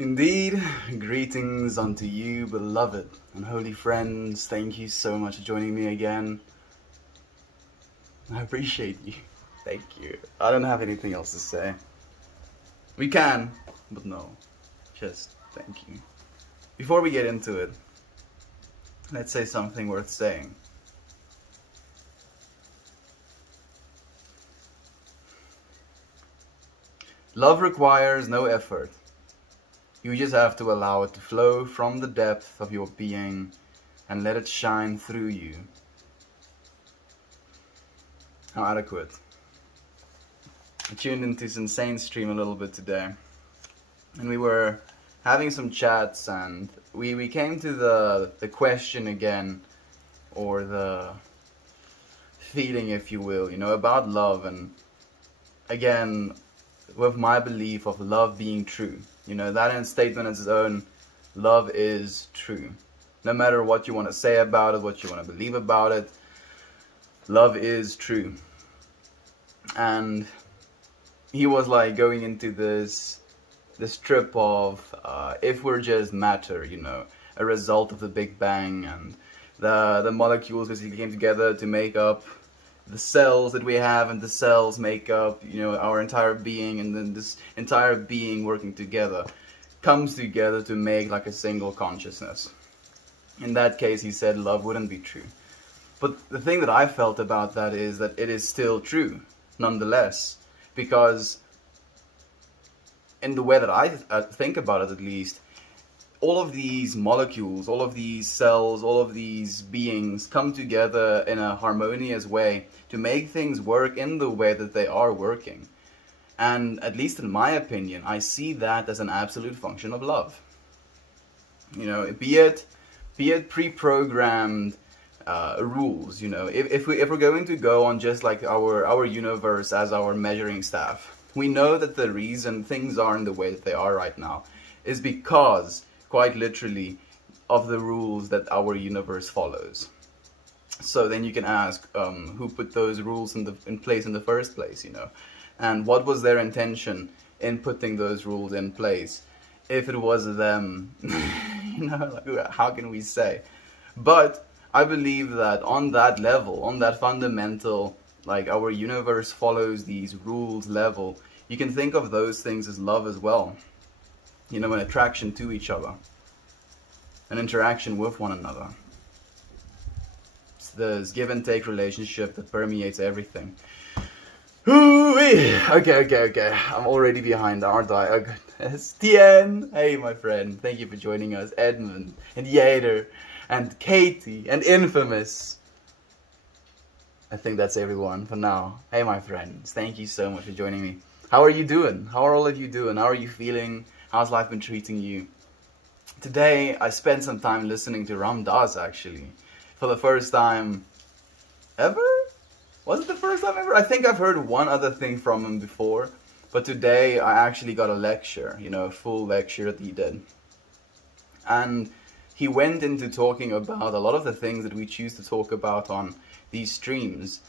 Indeed, greetings unto you, beloved and holy friends. Thank you so much for joining me again. I appreciate you. Thank you. I don't have anything else to say. We can, but no. Just thank you. Before we get into it, let's say something worth saying. Love requires no effort. You just have to allow it to flow from the depth of your being and let it shine through you. How adequate. I tuned into Insane stream a little bit today, and we were having some chats, and we came to the question again, or the feeling, if you will, about love, and again, with my belief of love being true. That in a statement on its own, love is true. No matter what you want to say about it, what you want to believe about it, love is true. And he was like going into this trip of if we're just matter, a result of the Big Bang, and the molecules basically came together to make up the cells that we have, and the cells make up, our entire being, and then this entire being working together comes together to make like a single consciousness. In that case, he said love wouldn't be true. But the thing that I felt about that is that it is still true, nonetheless, because in the way that I think about it, at least, all of these molecules, all of these cells, all of these beings come together in a harmonious way to make things work in the way that they are working. And at least in my opinion, I see that as an absolute function of love. Be it pre-programmed rules. If we're going to go on just like our universe as our measuring staff, we know that the reason things are in the way that they are right now is because, quite literally, of the rules that our universe follows. So then you can ask, who put those rules in place in the first place, and what was their intention in putting those rules in place? If it was them, how can we say? But I believe that on that level, on that fundamental, like our universe follows these rules level, you can think of those things as love as well. An attraction to each other, an interaction with one another. It's this give and take relationship that permeates everything. Okay. I'm already behind, aren't I? Oh goodness. Tien! Hey, my friend. Thank you for joining us. Edmund, and Yader, and Katie, and Infamous. I think that's everyone for now. Hey, my friends. Thank you so much for joining me. How are you doing? How are all of you doing? How are you feeling? How's life been treating you? Today, I spent some time listening to Ram Dass, actually. For the first time ever? Was it the first time ever? I think I've heard one other thing from him before. But today, I actually got a lecture, a full lecture that he did. And he went into talking about a lot of the things that we choose to talk about on these streams.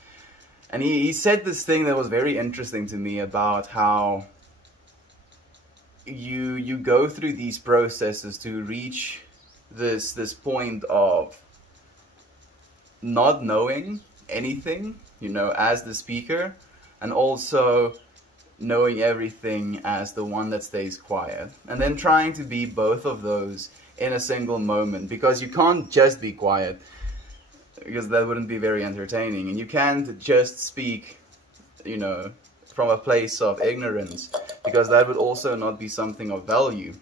And he said this thing that was very interesting to me about how you go through these processes to reach this point of not knowing anything, as the speaker, and also knowing everything as the one that stays quiet. And then trying to be both of those in a single moment, because you can't just be quiet, because that wouldn't be very entertaining, and you can't just speak, from a place of ignorance, because that would also not be something of value.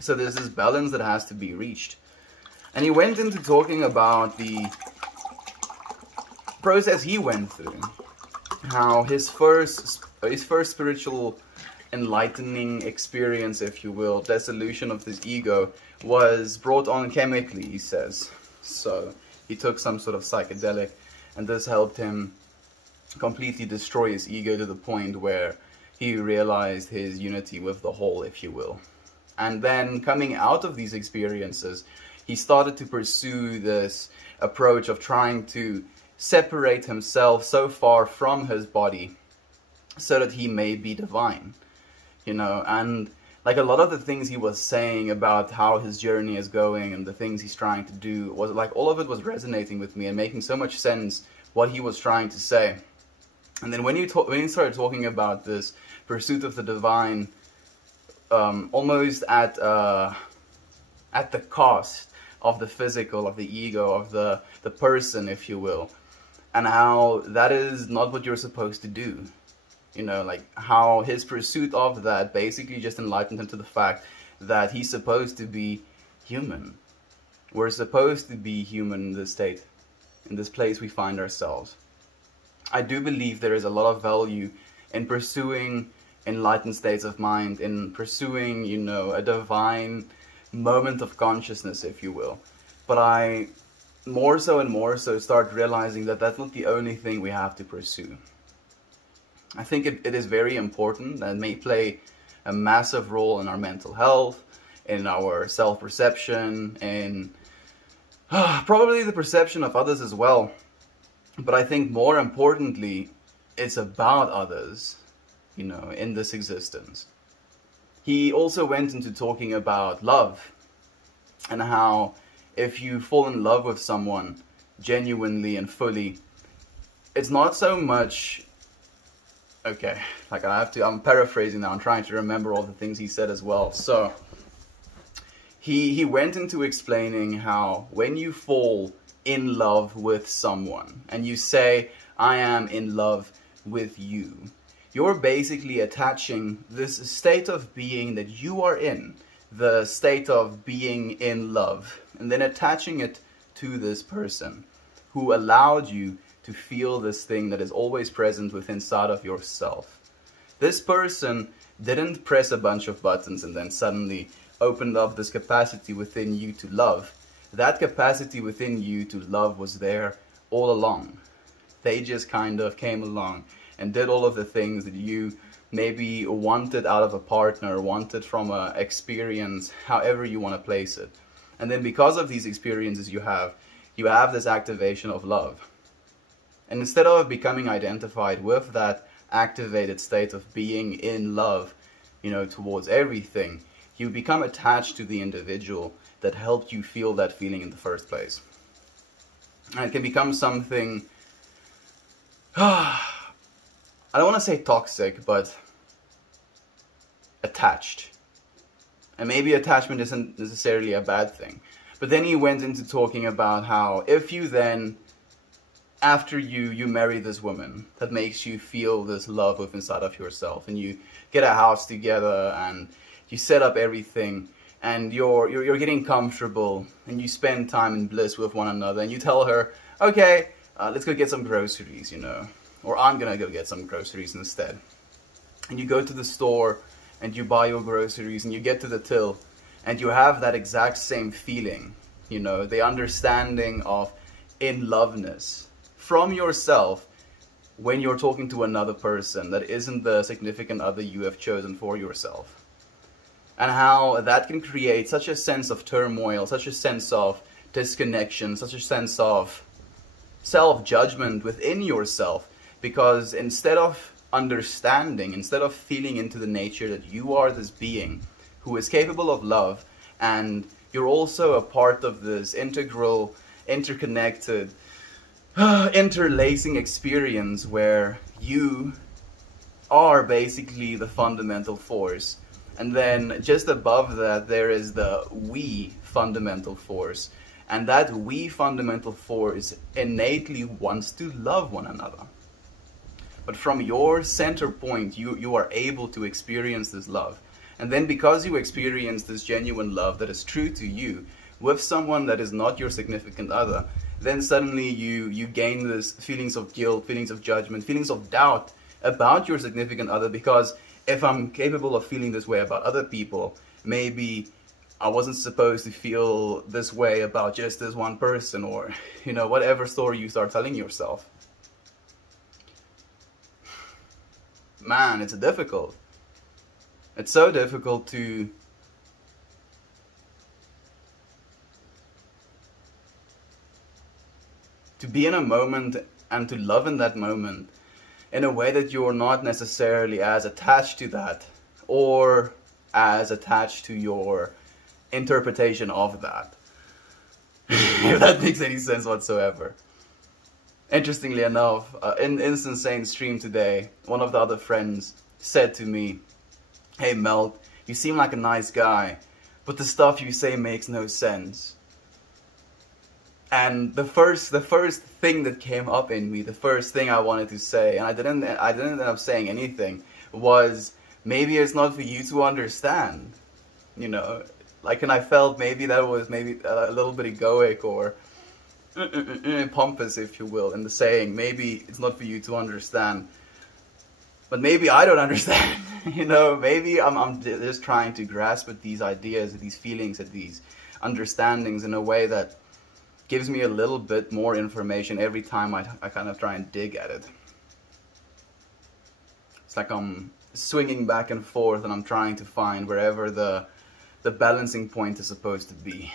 So there's this balance that has to be reached. And he went into talking about the process he went through, how his first spiritual enlightening experience, if you will, dissolution of his ego, was brought on chemically, he says. So he took some sort of psychedelic, and this helped him completely destroy his ego to the point where he realized his unity with the whole, if you will. And then coming out of these experiences, he started to pursue this approach of trying to separate himself so far from his body so that he may be divine, and like a lot of the things he was saying about how his journey is going and the things he's trying to do was like all of it was resonating with me and making so much sense what he was trying to say. And then when you started talking about this pursuit of the divine, almost at the cost of the physical, of the ego, of the person, if you will, and how that is not what you're supposed to do. You know, like how his pursuit of that basically just enlightened him to the fact that he's supposed to be human. We're supposed to be human in this state, in this place we find ourselves. I do believe there is a lot of value in pursuing enlightened states of mind, in pursuing, you know, a divine moment of consciousness, if you will. But I more so and more so start realizing that that's not the only thing we have to pursue. I think it is very important and may play a massive role in our mental health, in our self-perception, in probably the perception of others as well. But I think more importantly, it's about others, you know, in this existence. He also went into talking about love and how if you fall in love with someone genuinely and fully, it's not so much... Okay, like I'm paraphrasing now, I'm trying to remember all the things he said as well. So, he went into explaining how when you fall in love with someone, and you say, I am in love with you, you're basically attaching this state of being that you are in, the state of being in love, and then attaching it to this person who allowed you to feel this thing that is always present within inside of yourself. This person didn't press a bunch of buttons and then suddenly opened up this capacity within you to love. That capacity within you to love was there all along. They just kind of came along and did all of the things that you maybe wanted out of a partner, wanted from an experience, however you want to place it. And then because of these experiences you have this activation of love. And instead of becoming identified with that activated state of being in love, you know, towards everything, you become attached to the individual that helped you feel that feeling in the first place. And it can become something, I don't want to say toxic, but attached. And maybe attachment isn't necessarily a bad thing. But then he went into talking about how if you then, after you marry this woman that makes you feel this love within inside of yourself, and you get a house together and you set up everything and you're getting comfortable and you spend time in bliss with one another, and you tell her, okay, let's go get some groceries, you know, or I'm gonna go get some groceries instead. And you go to the store and you buy your groceries and you get to the till and you have that exact same feeling, you know, the understanding of in-loveness from yourself when you're talking to another person that isn't the significant other you have chosen for yourself. And how that can create such a sense of turmoil, such a sense of disconnection, such a sense of self-judgment within yourself, because instead of understanding, instead of feeling into the nature that you are this being who is capable of love, and you're also a part of this integral, interconnected, interlacing experience where you are basically the fundamental force, and then just above that there is the we fundamental force, and that we fundamental force innately wants to love one another. But from your center point, you are able to experience this love. And then because you experience this genuine love that is true to you with someone that is not your significant other, then suddenly you gain this feelings of guilt, feelings of judgment, feelings of doubt about your significant other, because if I'm capable of feeling this way about other people, maybe I wasn't supposed to feel this way about just this one person, or, you know, whatever story you start telling yourself. Man, it's difficult. It's so difficult to be in a moment and to love in that moment in a way that you're not necessarily as attached to that, or as attached to your interpretation of that. If that makes any sense whatsoever. Interestingly enough, in Instant Sane stream today, one of the other friends said to me, "Hey Melt, you seem like a nice guy, but the stuff you say makes no sense." And the first thing that came up in me, the first thing I wanted to say, and I didn't end up saying anything, was maybe it's not for you to understand, you know. Like, and I felt maybe that was maybe a little bit egoic or pompous, if you will, in the saying, maybe it's not for you to understand. But maybe I don't understand, you know, maybe I'm just trying to grasp at these ideas, at these feelings, at these understandings in a way that gives me a little bit more information every time I kind of try and dig at it. It's like I'm swinging back and forth and I'm trying to find wherever the balancing point is supposed to be.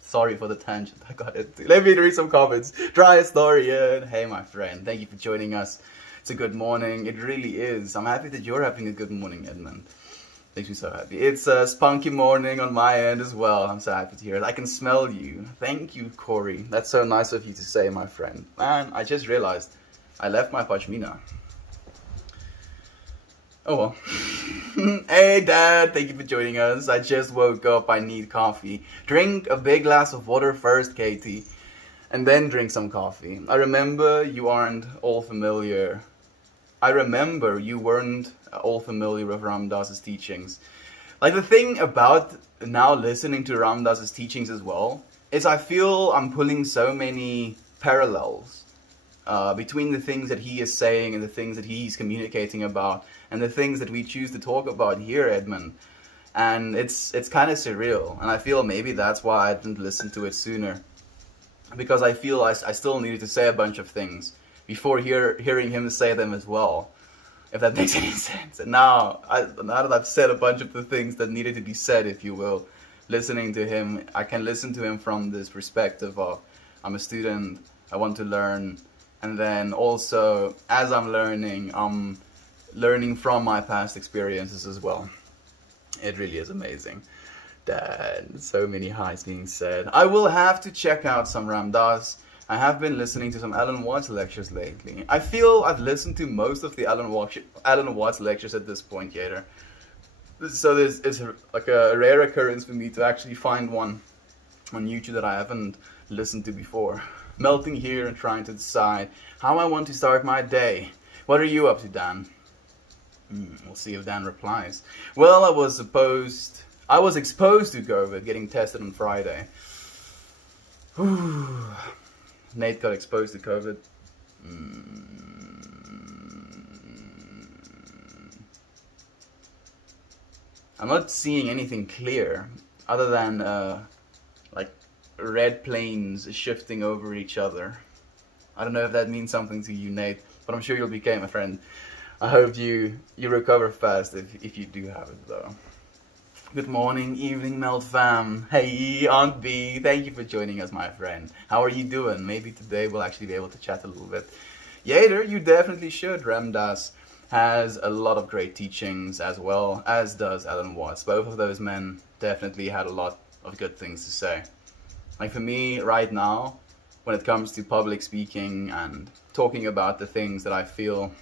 Sorry for the tangent I got into. Let me read some comments. Dry Historian. Hey my friend, thank you for joining us. It's a good morning. It really is. I'm happy that you're having a good morning, Edmund. Makes me so happy. It's a spunky morning on my end as well. I'm so happy to hear it. I can smell you. Thank you, Corey. That's so nice of you to say, my friend. Man, I just realized I left my pashmina. Oh well. Hey Dad, thank you for joining us. I just woke up. I need coffee. Drink a big glass of water first, Katie, and then drink some coffee. I remember you weren't all familiar with Ram Dass's teachings. Like, the thing about now listening to Ram Dass's teachings as well is I feel I'm pulling so many parallels between the things that he is saying and the things that he's communicating about and the things that we choose to talk about here, Edmund. And it's kind of surreal, and I feel maybe that's why I didn't listen to it sooner, because I feel I still needed to say a bunch of things before hearing him say them as well, if that makes any sense. And now that I've said a bunch of the things that needed to be said, if you will, listening to him, I can listen to him from this perspective of, I'm a student, I want to learn, and then also, as I'm learning from my past experiences as well. It really is amazing. Dad, so many highs being said. I will have to check out some Ram Dass. I have been listening to some Alan Watts lectures lately. I feel I've listened to most of the Alan Watts lectures at this point, Yater. So it's like a rare occurrence for me to actually find one on YouTube that I haven't listened to before. Melting here and trying to decide how I want to start my day. What are you up to, Dan? We'll see if Dan replies. Well, I was exposed to COVID, getting tested on Friday. Whew. Nate got exposed to COVID. I'm not seeing anything clear other than like red planes shifting over each other. I don't know if that means something to you, Nate, but I'm sure you'll be okay, my friend. I hope you recover fast if you do have it, though. Good morning, evening, Melt fam. Hey, Aunt B, thank you for joining us, my friend. How are you doing? Maybe today we'll actually be able to chat a little bit. Yater, you definitely should. Ram Dass has a lot of great teachings, as well as does Alan Watts. Both of those men definitely had a lot of good things to say. Like, for me, right now, when it comes to public speaking and talking about the things that I feel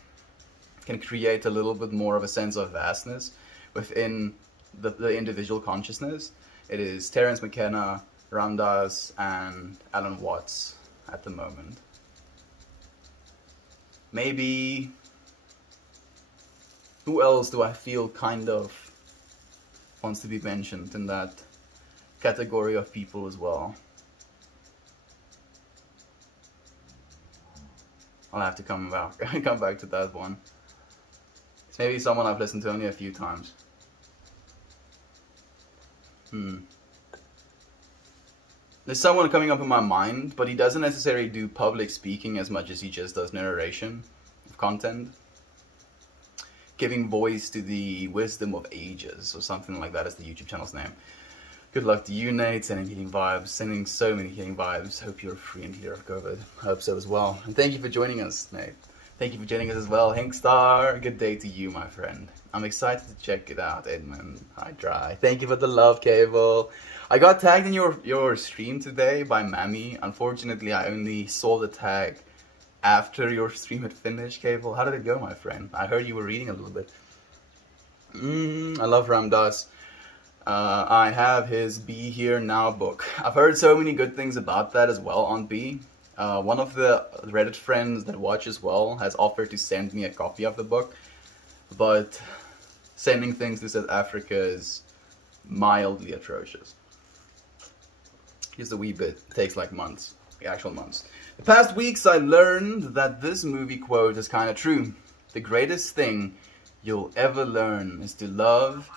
can create a little bit more of a sense of vastness within the individual consciousness, it is Terence McKenna, Ram Dass, and Alan Watts at the moment. Maybe, who else do I feel kind of wants to be mentioned in that category of people as well? I'll have to come back to that one. It's maybe someone I've listened to only a few times. There's someone coming up in my mind, but he doesn't necessarily do public speaking as much as he just does narration of content. Giving voice to the wisdom of ages, or something like that is the YouTube channel's name. Good luck to you, Nate, sending healing vibes, sending so many healing vibes. Hope you're free and clear of COVID. I hope so as well. And thank you for joining us, Nate. Thank you for joining us as well, Hinkstar. Good day to you, my friend. I'm excited to check it out, Edmund. Hi, Dry. Thank you for the love, Cable. I got tagged in your stream today by Mammy. Unfortunately, I only saw the tag after your stream had finished, Cable. How did it go, my friend? I heard you were reading a little bit. I love Ramdas. I have his Be Here Now book. I've heard so many good things about that as well on B. One of the Reddit friends that watch as well has offered to send me a copy of the book, but sending things to South Africa is mildly atrocious. Just a wee bit. It takes like months, like actual months. The past weeks I learned that this movie quote is kind of true. The greatest thing you'll ever learn is to love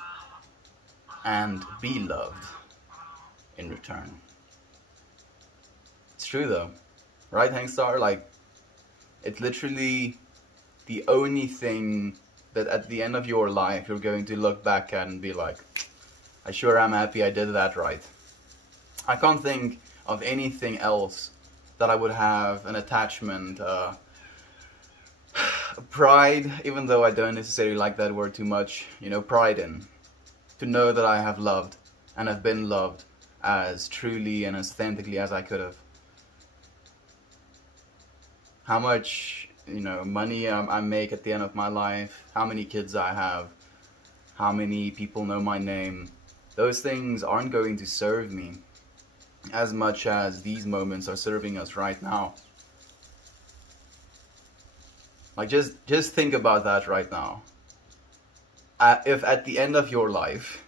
and be loved in return. It's true though. Right, Hangstar? Like, it's literally the only thing that at the end of your life you're going to look back at and be like, I sure am happy I did that right. I can't think of anything else that I would have an attachment, pride, even though I don't necessarily like that word too much, you know, pride in. To know that I have loved and have been loved as truly and as authentically as I could have. How much, you know, money I make at the end of my life, how many kids I have, how many people know my name, those things aren't going to serve me as much as these moments are serving us right now. Like, just think about that right now. If at the end of your life,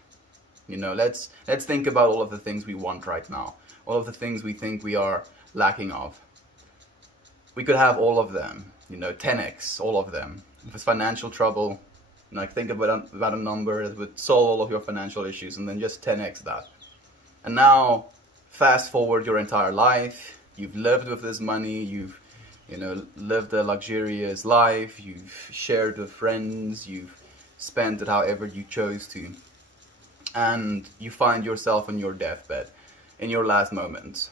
you know, let's think about all of the things we want right now, all of the things we think we are lacking of. We could have all of them, you know, 10x, all of them. If it's financial trouble, like think about a number that would solve all of your financial issues, and then just 10x that. And now, fast forward your entire life. You've lived with this money. You've, you know, lived a luxurious life. You've shared with friends. You've spent it however you chose to. And you find yourself on your deathbed, in your last moments.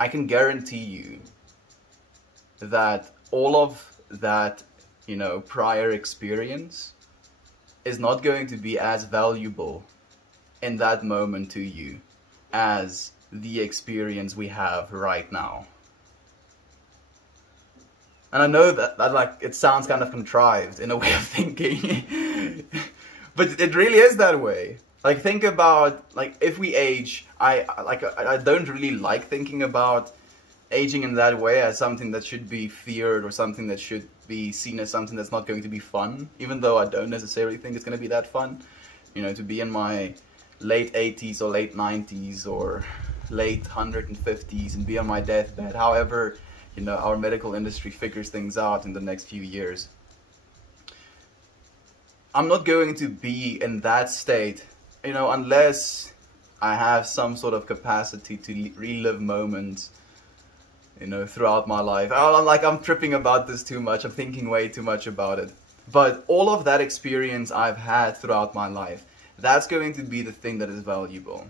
I can guarantee you that all of that, you know, prior experience is not going to be as valuable in that moment to you as the experience we have right now. And I know that like, it sounds kind of contrived in a way of thinking, but it really is that way. Like, think about, like, if we age, I don't really like thinking about aging in that way as something that should be feared or something that should be seen as something that's not going to be fun, even though I don't necessarily think it's going to be that fun. You know, to be in my late 80s or late 90s or late 150s and be on my deathbed, however, you know, our medical industry figures things out in the next few years. I'm not going to be in that state, you know, unless I have some sort of capacity to relive moments, you know, throughout my life. I'm tripping about this too much. I'm thinking way too much about it. But all of that experience I've had throughout my life, that's going to be the thing that is valuable.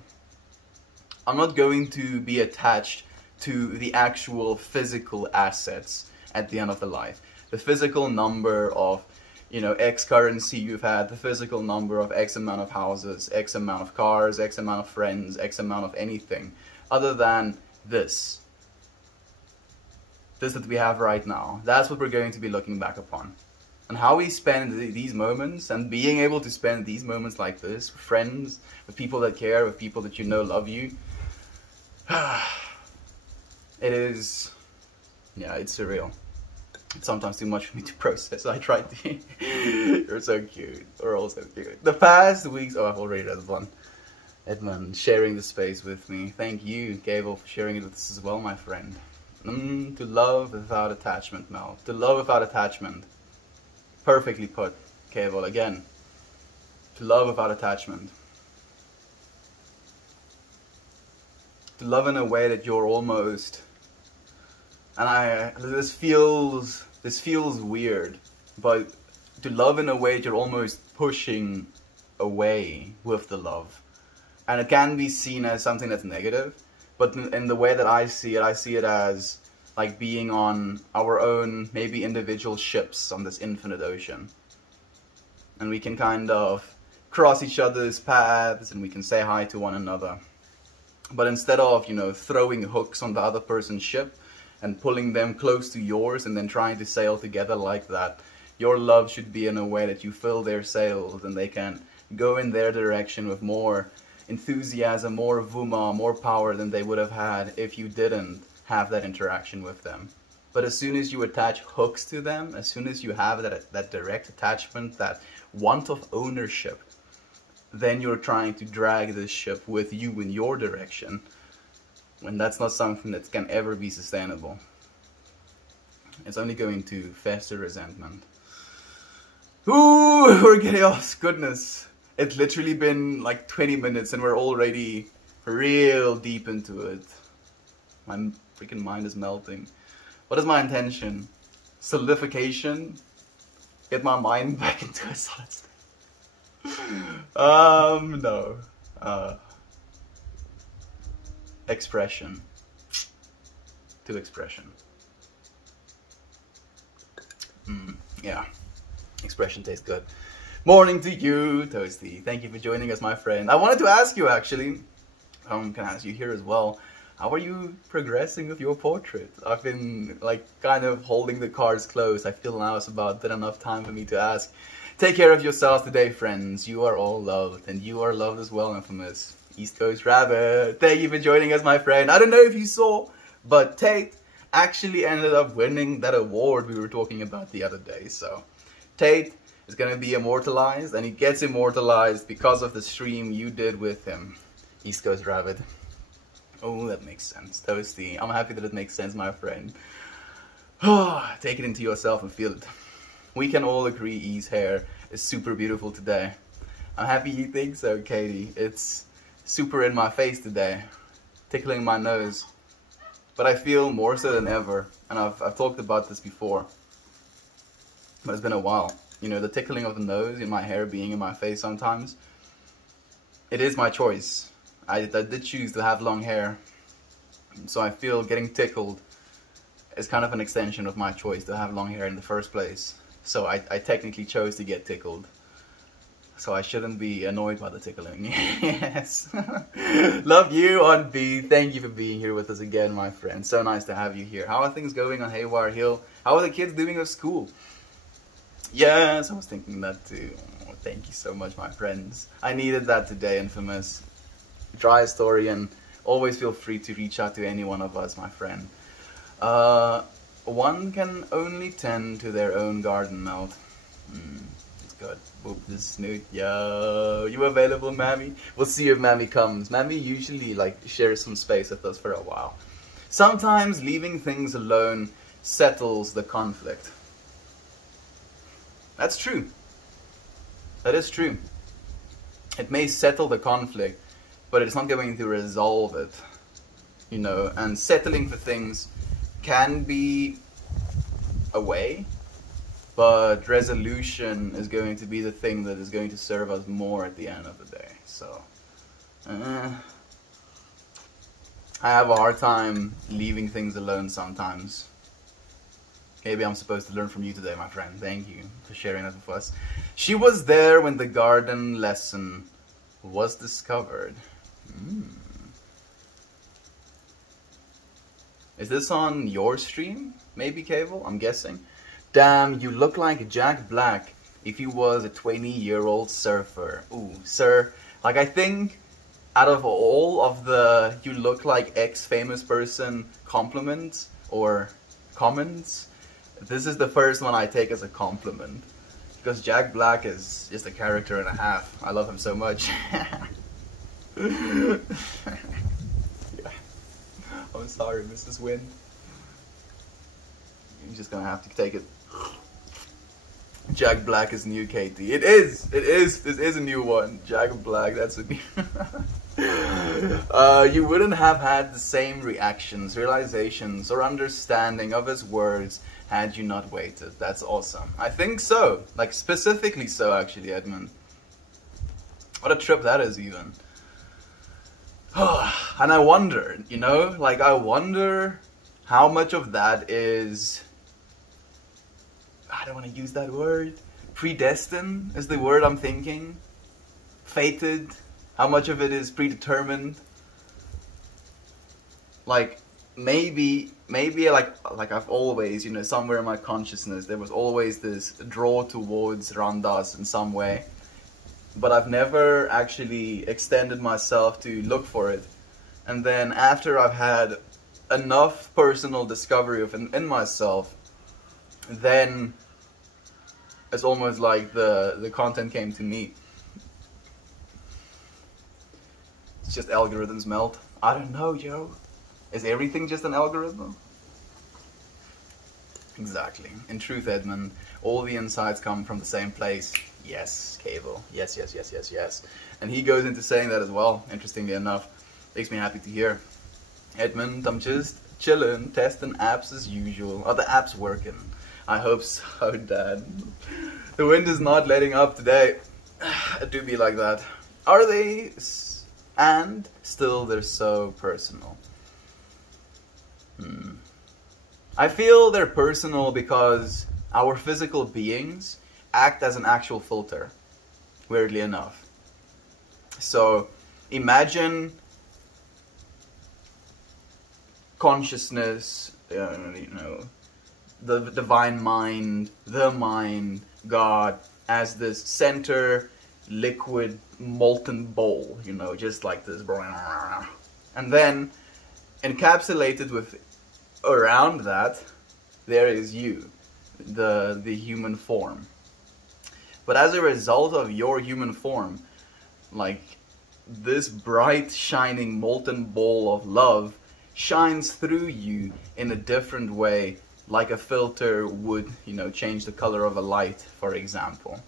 I'm not going to be attached to the actual physical assets at the end of the life. The physical number of, you know, X currency you've had, the physical number of X amount of houses, X amount of cars, X amount of friends, X amount of anything, other than this that we have right now. That's what we're going to be looking back upon. And how we spend these moments, and being able to spend these moments like this with friends, with people that care, with people that you know love you, it is, yeah, it's surreal. It's sometimes too much for me to process. I try to. You're so cute. We're all so cute. The past weeks, oh, I've already read one. Edmund sharing the space with me. Thank you, Gable, for sharing it with us as well, my friend. To love without attachment, Mel. To love without attachment. Perfectly put, Gable, again. To love without attachment. To love in a way that you're almost... And this feels weird, but to love in a way that you're almost pushing away with the love. And it can be seen as something that's negative, but in the way that I see it as like being on our own, maybe individual ships on this infinite ocean. And we can kind of cross each other's paths and we can say hi to one another. But instead of, you know, throwing hooks on the other person's ship and pulling them close to yours and then trying to sail together like that, your love should be in a way that you fill their sails and they can go in their direction with more enthusiasm, more vuma, more power than they would have had if you didn't have that interaction with them. But as soon as you attach hooks to them, as soon as you have that direct attachment, that want of ownership, then you're trying to drag this ship with you in your direction, when that's not something that can ever be sustainable. It's only going to fester resentment. Ooh, we're getting off, goodness. It's literally been like 20 minutes and we're already real deep into it. My freaking mind is melting. What is my intention? Solidification? Get my mind back into a solid state. No. Expression. To expression. Yeah. Expression tastes good. Morning to you, Toasty. Thank you for joining us, my friend. I wanted to ask you, actually. Can I ask you here as well? How are you progressing with your portrait? I've been, like, kind of holding the cards close. I feel now it's about enough time for me to ask. Take care of yourselves today, friends. You are all loved, and you are loved as well, Infamous. East Coast Rabbit. Thank you for joining us, my friend. I don't know if you saw, but Tate actually ended up winning that award we were talking about the other day. So, Tate is going to be immortalized, and he gets immortalized because of the stream you did with him. East Coast Rabbit. Oh, that makes sense. Toasty. I'm happy that it makes sense, my friend. Take it into yourself and feel it. We can all agree E's hair is super beautiful today. I'm happy you think so, Katie. It's super in my face today. Tickling my nose. But I feel more so than ever, and I've talked about this before. But it's been a while. You know, the tickling of the nose and my hair being in my face sometimes. It is my choice. I did choose to have long hair, so I feel getting tickled is kind of an extension of my choice to have long hair in the first place. So I technically chose to get tickled. So I shouldn't be annoyed by the tickling. Yes. Love you on B. Thank you for being here with us again, my friend. So nice to have you here. How are things going on Haywire Hill? How are the kids doing at school? Yes, I was thinking that too. Oh, thank you so much, my friends. I needed that today, Infamous. Dry story, and always feel free to reach out to any one of us, my friend. One can only tend to their own garden, Melt. It's good. Boop this snoot. Yo, you available, Mammy? We'll see if Mammy comes. Mammy usually like shares some space with us for a while. Sometimes leaving things alone settles the conflict. That's true. That is true. It may settle the conflict, but it's not going to resolve it, you know, and settling for things can be a way, but resolution is going to be the thing that is going to serve us more at the end of the day. So, I have a hard time leaving things alone sometimes. Maybe I'm supposed to learn from you today, my friend. Thank you for sharing that with us. She was there when the garden lesson was discovered. Is this on your stream? Maybe, Cable? I'm guessing. Damn, you look like Jack Black if he was a 20-year-old surfer. Ooh, sir. Like, I think out of all of the you look like X-famous person compliments or comments, this is the first one I take as a compliment. Because Jack Black is just a character and a half. I love him so much. Yeah. I'm sorry, Mrs. Wynn. You're just gonna have to take it. Jack Black is new, Katie. It is. This is a new one. Jack Black, that's a new. You wouldn't have had the same reactions, realizations, or understanding of his words had you not waited. That's awesome. I think so. Like, specifically so, actually, Edmund. What a trip that is, even. And I wonder, you know, like, I wonder how much of that is, I don't want to use that word, predestined is the word I'm thinking, fated, how much of it is predetermined. Like, maybe like I've always, somewhere in my consciousness there was always this draw towards Ram Dass in some way, but I've never actually extended myself to look for it. And then after I've had enough personal discovery in myself, then it's almost like the content came to me. It's just algorithms melt. I don't know, yo. Is everything just an algorithm? Exactly. In truth, Edmund, all the insights come from the same place. Yes, Cable. Yes, yes, yes, yes, yes. And he goes into saying that as well, interestingly enough. Makes me happy to hear. Edmund, I'm just chilling, testing apps as usual. Are the apps working? I hope so, Dad. The wind is not letting up today. It do be like that. Are they? And still they're so personal. I feel they're personal because our physical beings act as an actual filter, weirdly enough. So imagine consciousness, the divine mind, the mind, God, as this center, liquid, molten bowl, just like this. And then encapsulated with around that, there is you, the human form. But as a result of your human form, like this bright, shining, molten bowl of love shines through you in a different way, like a filter would, change the color of a light, for example.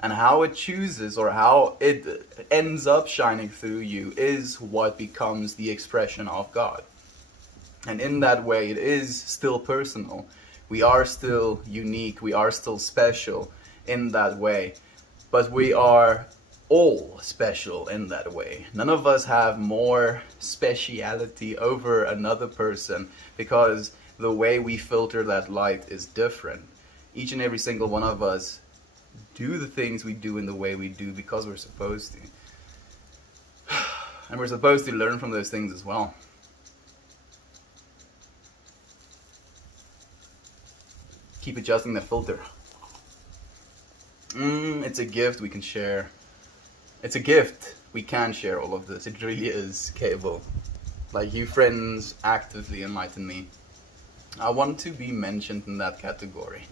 And how it chooses, or how it ends up shining through you, is what becomes the expression of God. And in that way, it is still personal. We are still unique. We are still special in that way. But we are all special in that way. None of us have more speciality over another person because the way we filter that light is different. Each and every single one of us do the things we do in the way we do because we're supposed to. And we're supposed to learn from those things as well. Keep adjusting the filter. It's a gift we can share. It's a gift we can share all of this. It really is, Cable. Like, you friends actively enlighten me. I want to be mentioned in that category.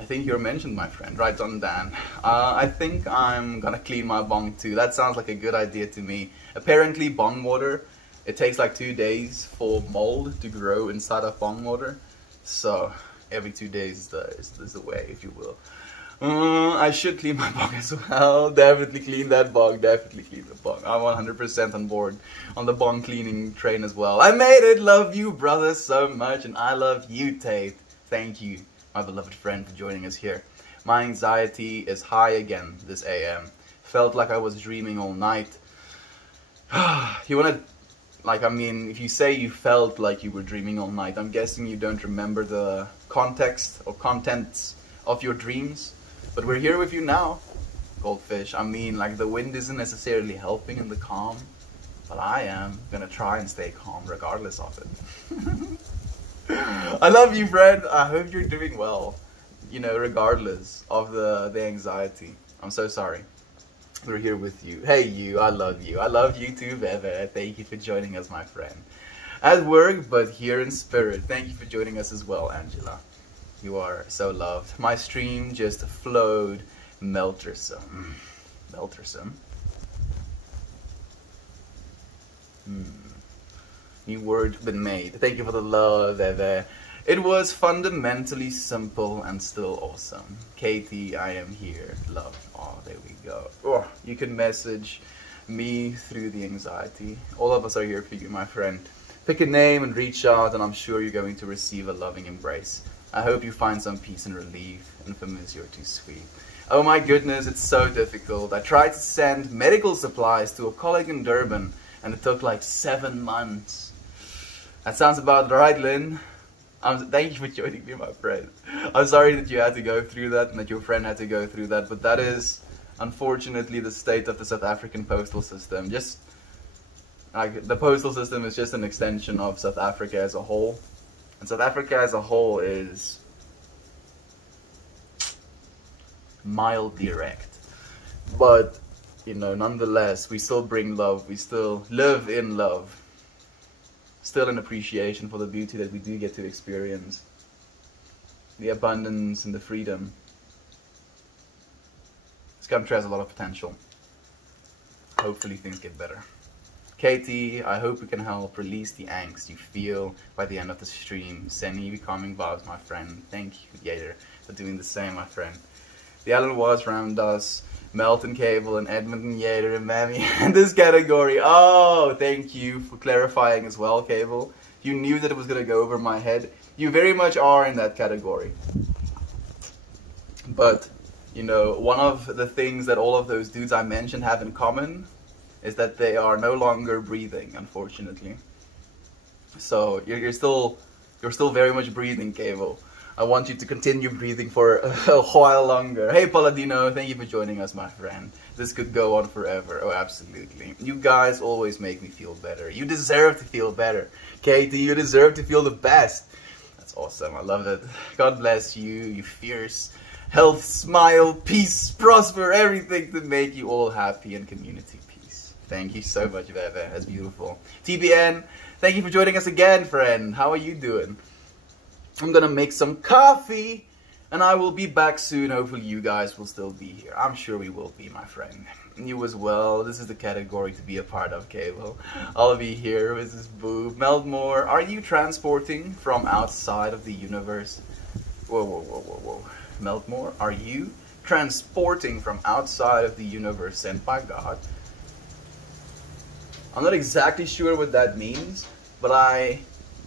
I think you're mentioned, my friend. Right on, Dan. I think I'm gonna clean my bong too. That sounds like a good idea to me. Apparently, bong water, it takes like 2 days for mold to grow inside of bong water. So every 2 days is the way, if you will. I should clean my bong as well. Definitely clean that bong. Definitely clean the bong. I'm 100% on board on the bong cleaning train as well. I made it. Love you, brother, so much. And I love you, Tate. Thank you, my beloved friend, for joining us here. My anxiety is high again this AM. Felt like I was dreaming all night. You wanna... Like, I mean, if you say you felt like you were dreaming all night, I'm guessing you don't remember the context or contents of your dreams. But we're here with you now, Goldfish. I mean, like, the wind isn't necessarily helping in the calm, but I am gonna try and stay calm regardless of it. I love you, friend. I hope you're doing well, regardless of the anxiety. I'm so sorry. We're here with you. Hey, you, I love you. I love you too, Bebe. Thank you for joining us, my friend. At work, but here in spirit. Thank you for joining us as well, Angela. You are so loved. My stream just flowed meltersome. Meltersome? New word been made. Thank you for the love, Bebe. It was fundamentally simple and still awesome. Katie, I am here. Love. Oh, there we go. Oh, you can message me through the anxiety. All of us are here for you, my friend. Pick a name and reach out, and I'm sure you're going to receive a loving embrace. I hope you find some peace and relief. Infamous, you're too sweet. Oh my goodness, it's so difficult. I tried to send medical supplies to a colleague in Durban, and it took like 7 months. That sounds about right, Lynn. Thank you for joining me, my friend. I'm sorry that you had to go through that and that your friend had to go through that, but that is unfortunately the state of the South African postal system. Just like the postal system is just an extension of South Africa as a whole, and South Africa as a whole is mildly wrecked. But you know, nonetheless, we still bring love. We still live in love. Still an appreciation for the beauty that we do get to experience. The abundance and the freedom. This country has a lot of potential. Hopefully things get better. Katie, I hope we can help release the angst you feel by the end of the stream. Sending you calming vibes, my friend. Thank you, Yater, for doing the same, my friend. The Alan was around us. Melton Cable and Edmonton Yater and Mammy in this category. Oh, thank you for clarifying as well, Cable. You knew that it was going to go over my head. You very much are in that category. But, you know, one of the things that all of those dudes I mentioned have in common is that they are no longer breathing, unfortunately. So, you're still very much breathing, Cable. I want you to continue breathing for a while longer. Hey Paladino, thank you for joining us, my friend. This could go on forever. Oh, absolutely. You guys always make me feel better. You deserve to feel better. Katie, you deserve to feel the best. That's awesome. I love it. God bless you, you fierce. Health, smile, peace, prosper, everything to make you all happy and community peace. Thank you so much, Veve. That's beautiful. TBN, thank you for joining us again, friend. How are you doing? I'm gonna make some coffee, and I will be back soon. Hopefully you guys will still be here. I'm sure we will be, my friend. You as well. This is the category to be a part of, Cable. I'll be here with this boob. Meldmore, are you transporting from outside of the universe? Whoa, whoa, whoa, whoa, whoa. Meldmore, are you transporting from outside of the universe sent by God? I'm not exactly sure what that means, but I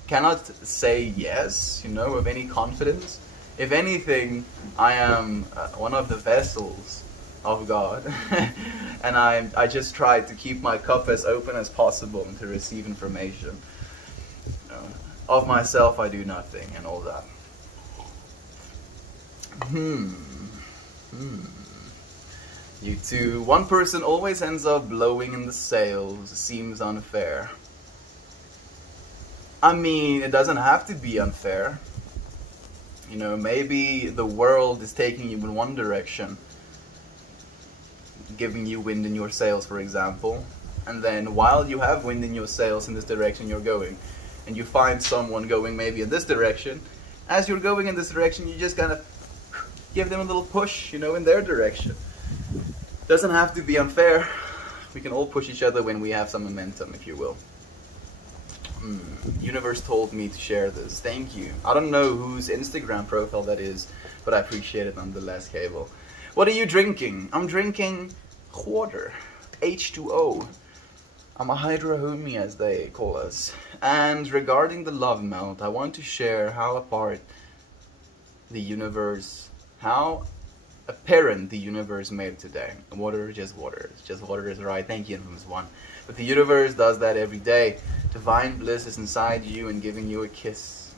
cannot say yes, you know, with any confidence. If anything, I am one of the vessels of God, and I just try to keep my cup as open as possible to receive information. Of myself, I do nothing, and all that. You two. One person always ends up blowing in the sails. Seems unfair. I mean, it doesn't have to be unfair. You know, maybe the world is taking you in one direction, giving you wind in your sails, for example, and then while you have wind in your sails in this direction you're going, and you find someone going maybe in this direction, as you're going in this direction, you just kind of give them a little push, you know, in their direction. Doesn't have to be unfair. We can all push each other when we have some momentum, if you will. Universe told me to share this. Thank you. I don't know whose Instagram profile that is, but I appreciate it nonetheless, Cable. What are you drinking? I'm drinking water. H2O. I'm a hydro homie, as they call us. And regarding the love melt, I want to share how apparent the universe made today. Water is just water. Just water is right. Thank you, Infamous One. But the universe does that every day. Divine bliss is inside you and giving you a kiss.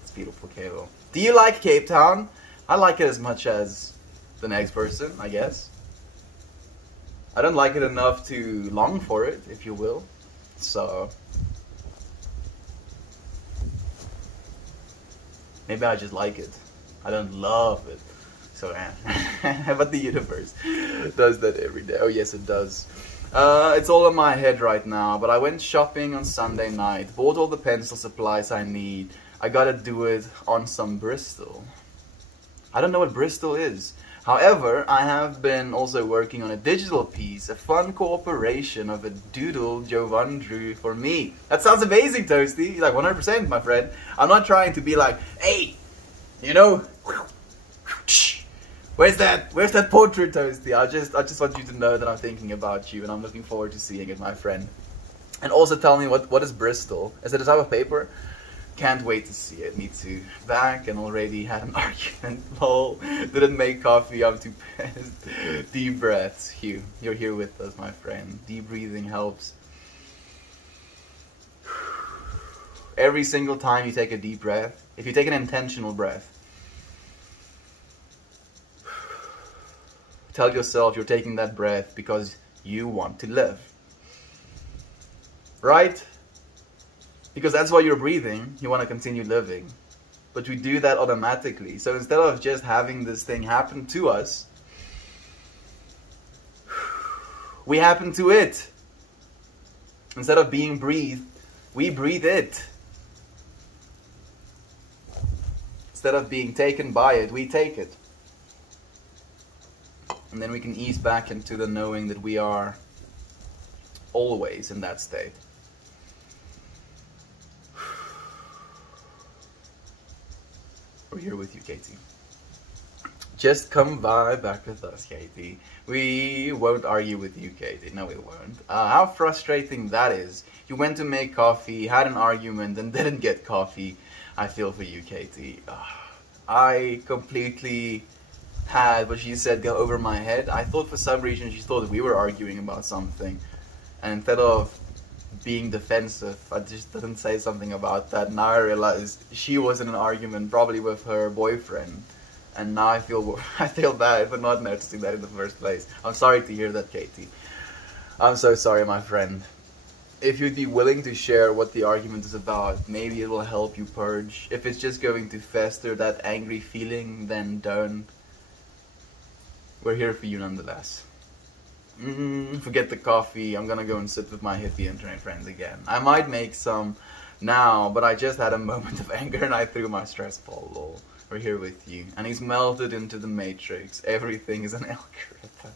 It's beautiful, Cable. Do you like Cape Town? I like it as much as the next person, I guess. I don't like it enough to long for it, if you will. So maybe I just like it. I don't love it. So yeah. But the universe does that every day. Oh yes, it does. It's all in my head right now, but I went shopping on Sunday night, bought all the pencil supplies I need. I gotta do it on some Bristol. I don't know what Bristol is. However, I have been also working on a digital piece, a fun cooperation of a doodle Jovan drew for me. That sounds amazing, Toasty. Like 100%, my friend. I'm not trying to be like, hey, you know, where's that portrait, Toasty? I just want you to know that I'm thinking about you and I'm looking forward to seeing it, my friend. And also tell me what is Bristol? Is it a type of paper? Can't wait to see it. Me too. Back and already had an argument. Lol. Didn't make coffee. I'm too pissed. Deep breaths. Hugh, you're here with us, my friend. Deep breathing helps. Every single time you take a deep breath, if you take an intentional breath, tell yourself you're taking that breath because you want to live. Right? Because that's why you're breathing. You want to continue living. But we do that automatically. So instead of just having this thing happen to us, we happen to it. Instead of being breathed, we breathe it. Instead of being taken by it, we take it. And then we can ease back into the knowing that we are always in that state. We're here with you, Katie. Just come by back with us, Katie. We won't argue with you, Katie. No, we won't. How frustrating that is. You went to make coffee, had an argument, and didn't get coffee. I feel for you, Katie. I completely had what she said go over my head. I thought for some reason she thought we were arguing about something. And instead of being defensive, I just didn't say something about that. Now I realize she was in an argument, probably with her boyfriend. And now I feel bad for not noticing that in the first place. I'm sorry to hear that, Katie. I'm so sorry, my friend. If you'd be willing to share what the argument is about, maybe it will help you purge. If it's just going to fester that angry feeling, then don't. We're here for you nonetheless. Forget the coffee. I'm gonna go and sit with my hippie internet friends again. I might make some now, but I just had a moment of anger and I threw my stress ball, lol. We're here with you. And he's melted into the matrix. Everything is an algorithm.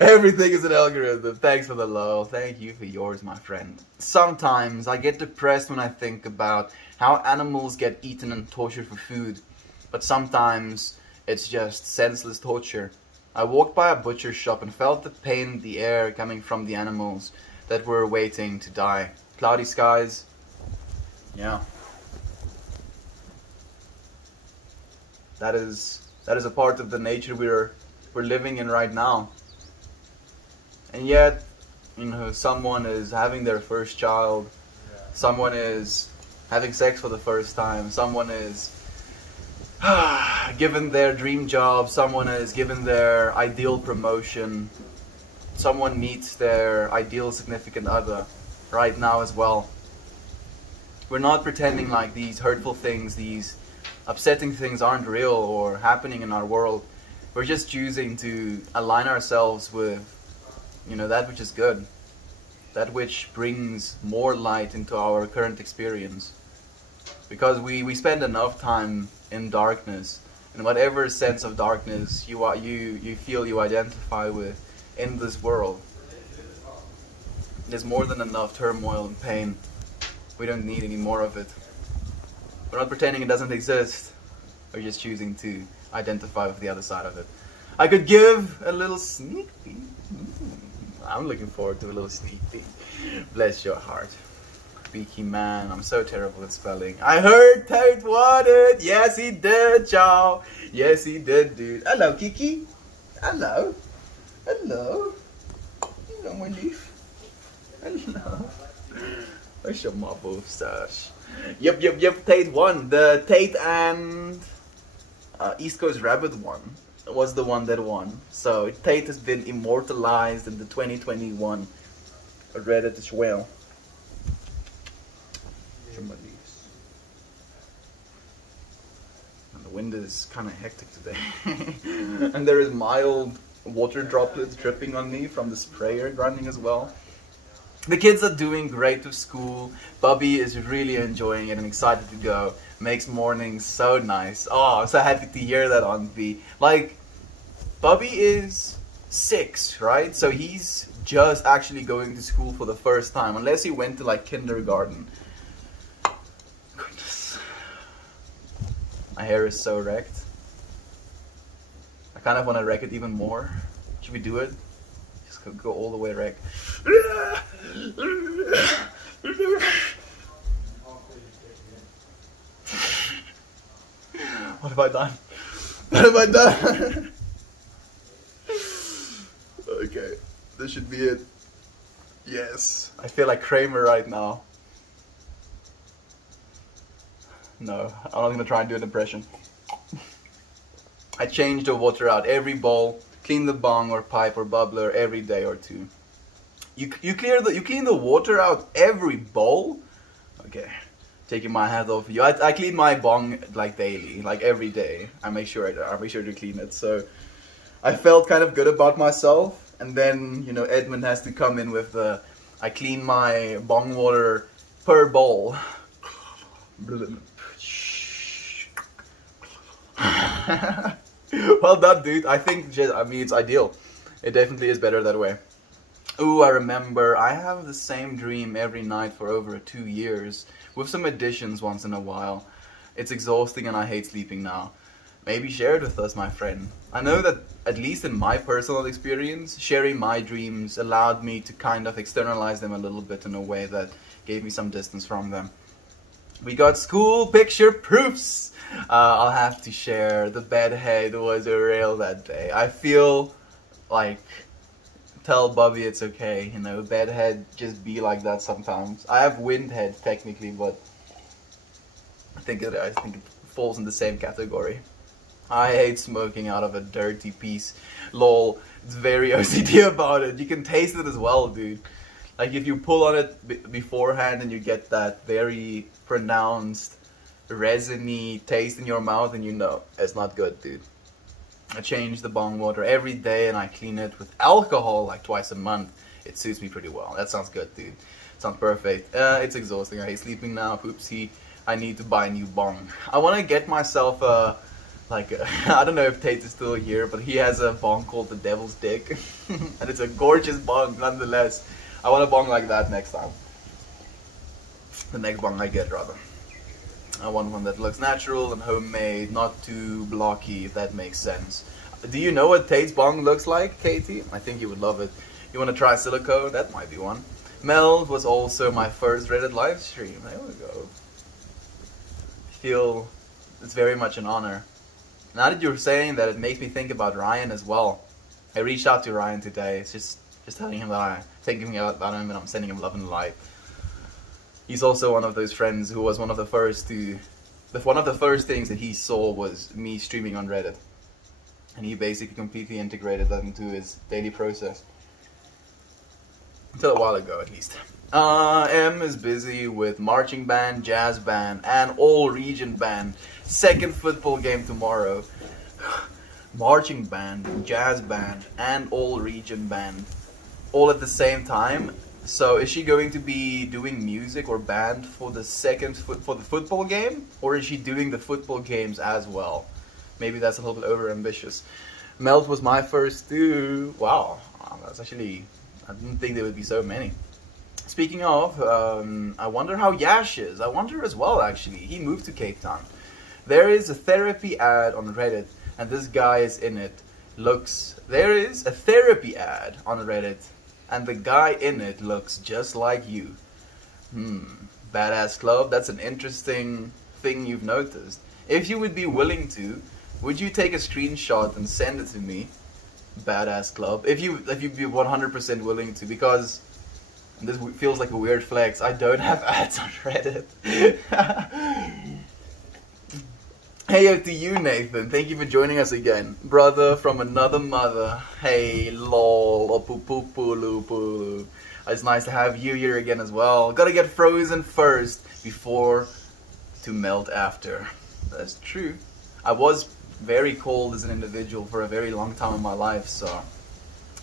Everything is an algorithm. Thanks for the love. Thank you for yours, my friend. Sometimes I get depressed when I think about how animals get eaten and tortured for food. But sometimes it's just senseless torture. I walked by a butcher shop and felt the pain in the air coming from the animals that were waiting to die. Cloudy skies. Yeah. That is a part of the nature we're living in right now. And yet, you know, someone is having their first child, someone is having sex for the first time, someone is given their dream job, someone is given their ideal promotion, someone meets their ideal significant other right now as well. We're not pretending like these hurtful things, these upsetting things aren't real or happening in our world. We're just choosing to align ourselves with, you know, that which is good, that which brings more light into our current experience. Because we spend enough time in darkness, and whatever sense of darkness you feel you identify with in this world, there's more than enough turmoil and pain. We don't need any more of it. We're not pretending it doesn't exist. We're just choosing to identify with the other side of it. I could give a little sneak peek. I'm looking forward to a little sneak peek. Bless your heart. Beaky man, I'm so terrible at spelling. I heard Tate won it. Yes, he did, y'all. Yes, he did, dude. Hello, Kiki. Hello. Hello. Hello, my leaf. Hello. Where's your marble stash? Yep. Tate won. The Tate and East Coast Rabbit one was the one that won. So Tate has been immortalized in the 2021 Reddit as well. And the wind is kind of hectic today. And there is mild water droplets dripping on me from the sprayer running as well. The kids are doing great with school. Bubby is really enjoying it and excited to go. Makes mornings so nice. Oh, I'm so happy to hear that, Aunt B. Like, Bubby is 6, right? So he's just actually going to school for the first time. Unless he went to like kindergarten. Goodness. My hair is so wrecked. I kind of want to wreck it even more. Should we do it? Just go all the way wreck. What have I done? What have I done? Okay, this should be it. Yes, I feel like Kramer right now. No, I'm not gonna try and do an impression. I change the water out every bowl, clean the bong or pipe or bubbler every day or two. You clean the water out every bowl? Okay, taking my hat off you. I clean my bong like daily, like every day. I make sure to clean it. So I felt kind of good about myself, and then you know Edmund has to come in with the I clean my bong water per bowl. Well done, dude. I mean, it's ideal. It definitely is better that way. Ooh, I remember, I have the same dream every night for over 2 years, with some additions once in a while. It's exhausting and I hate sleeping now. Maybe share it with us, my friend. I know that, at least in my personal experience, sharing my dreams allowed me to kind of externalize them a little bit in a way that gave me some distance from them. We got school picture proofs! I'll have to share, the bedhead was a rail that day. I feel like, tell Bobby it's okay, you know, bedhead just be like that sometimes. I have windhead technically, but I think it falls in the same category. I hate smoking out of a dirty piece. Lol, it's very OCD about it. You can taste it as well, dude. Like if you pull on it beforehand and you get that very pronounced resiny taste in your mouth, and you know it's not good, dude. I change the bong water every day and I clean it with alcohol like twice a month. It suits me pretty well. That sounds good, dude. Sounds perfect. It's exhausting. I hate sleeping now. Poopsie. I need to buy a new bong. I want to get myself a I don't know if Tate is still here, but he has a bong called the Devil's Dick. And it's a gorgeous bong nonetheless. I want a bong like that next time. The next bong I get, rather. I want one that looks natural and homemade, not too blocky, if that makes sense. Do you know what Tate's bong looks like, Katie? I think you would love it. You want to try silicone? That might be one. Mel was also my first Reddit live stream. There we go. I feel it's very much an honor. Now that you're saying that, it makes me think about Ryan as well. I reached out to Ryan today. It's just telling him that I'm thinking about him and I'm sending him love and light. He's also one of those friends who was one of the first things that he saw was me streaming on Reddit. And he basically completely integrated that into his daily process. Until a while ago, at least. M is busy with marching band, jazz band, and all-region band. Second football game tomorrow. Marching band, jazz band, and all-region band. All at the same time. So is she going to be doing music or band for the football game, or is she doing the football games as well? Maybe that's a little bit over-ambitious. Melt was my first too. Wow, that's actually, I didn't think there would be so many. Speaking of, I wonder how Yash is. I wonder as well, actually. He moved to Cape Town. There is a therapy ad on Reddit, and this guy is in it. There is a therapy ad on Reddit, and the guy in it looks just like you. Badass Club, that's an interesting thing you've noticed. If you would be willing to, would you take a screenshot and send it to me? Badass Club. If you'd be 100% willing to, because this feels like a weird flex. I don't have ads on Reddit. Hey to you, Nathan. Thank you for joining us again. Brother from another mother. Hey, lol. Poo. It's nice to have you here again as well. Gotta get frozen first before to melt after. That's true. I was very cold as an individual for a very long time in my life, so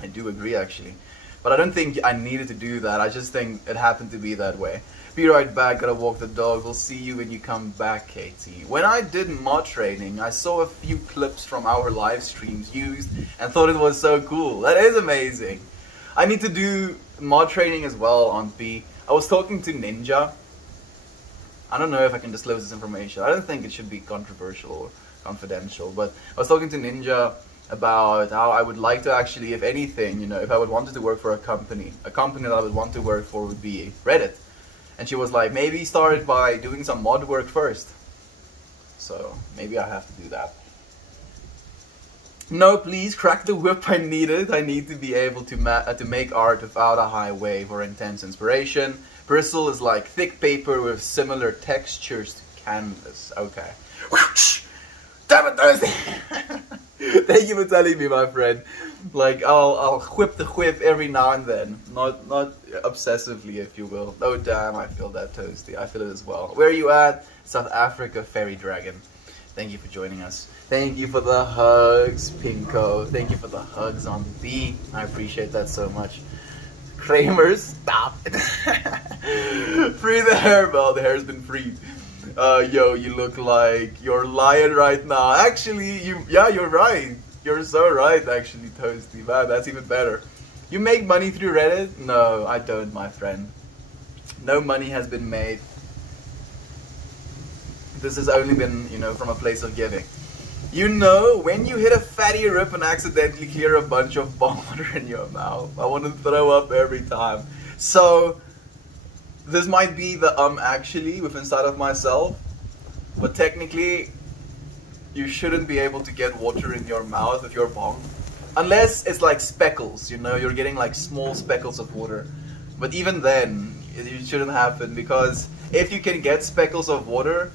I do agree actually. But I don't think I needed to do that. I just think it happened to be that way. Be right back, gotta walk the dog. We'll see you when you come back, Katie. When I did mod training, I saw a few clips from our live streams used and thought it was so cool. That is amazing. I need to do mod training as well on P. I was talking to Ninja. I don't know if I can disclose this information. I don't think it should be controversial or confidential, but I was talking to Ninja about how I would like to actually, if anything, you know, if I would wanted to work for a company that I would want to work for would be Reddit. And she was like, maybe start by doing some mod work first. So maybe I have to do that. No, please, crack the whip, I need it. I need to be able to make art without a high wave or intense inspiration. Bristle is like thick paper with similar textures to canvas. Okay. Damn it, Thursday! Thank you for telling me, my friend. Like, I'll whip the whip every now and then. Not obsessively, if you will. Oh, damn, I feel that, Toasty. I feel it as well. Where are you at? South Africa, Fairy Dragon. Thank you for joining us. Thank you for the hugs, Pinko. Thank you for the hugs on B. I appreciate that so much. Kramer, stop it. Free the hair, Bell. The hair's been freed. Yo, you look like you're lying right now. Actually, you're right. You're so right, actually, Toasty. Man, that's even better. You make money through Reddit? No, I don't, my friend. No money has been made. This has only been, you know, from a place of giving. You know, when you hit a fatty rip and accidentally clear a bunch of bong water in your mouth, I want to throw up every time. So, this might be the actually with inside of myself, but technically, you shouldn't be able to get water in your mouth with your bong. Unless it's like speckles, you know, you're getting like small speckles of water. But even then, it shouldn't happen, because if you can get speckles of water,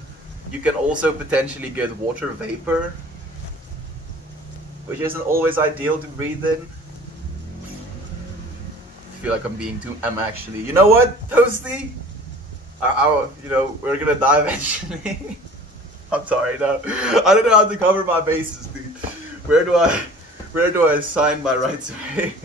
you can also potentially get water vapor, which isn't always ideal to breathe in. I feel like I'm actually, you know what, Toasty? You know, we're gonna die eventually. I'm sorry, no. I don't know how to cover my bases, dude. Where do I sign my rights away?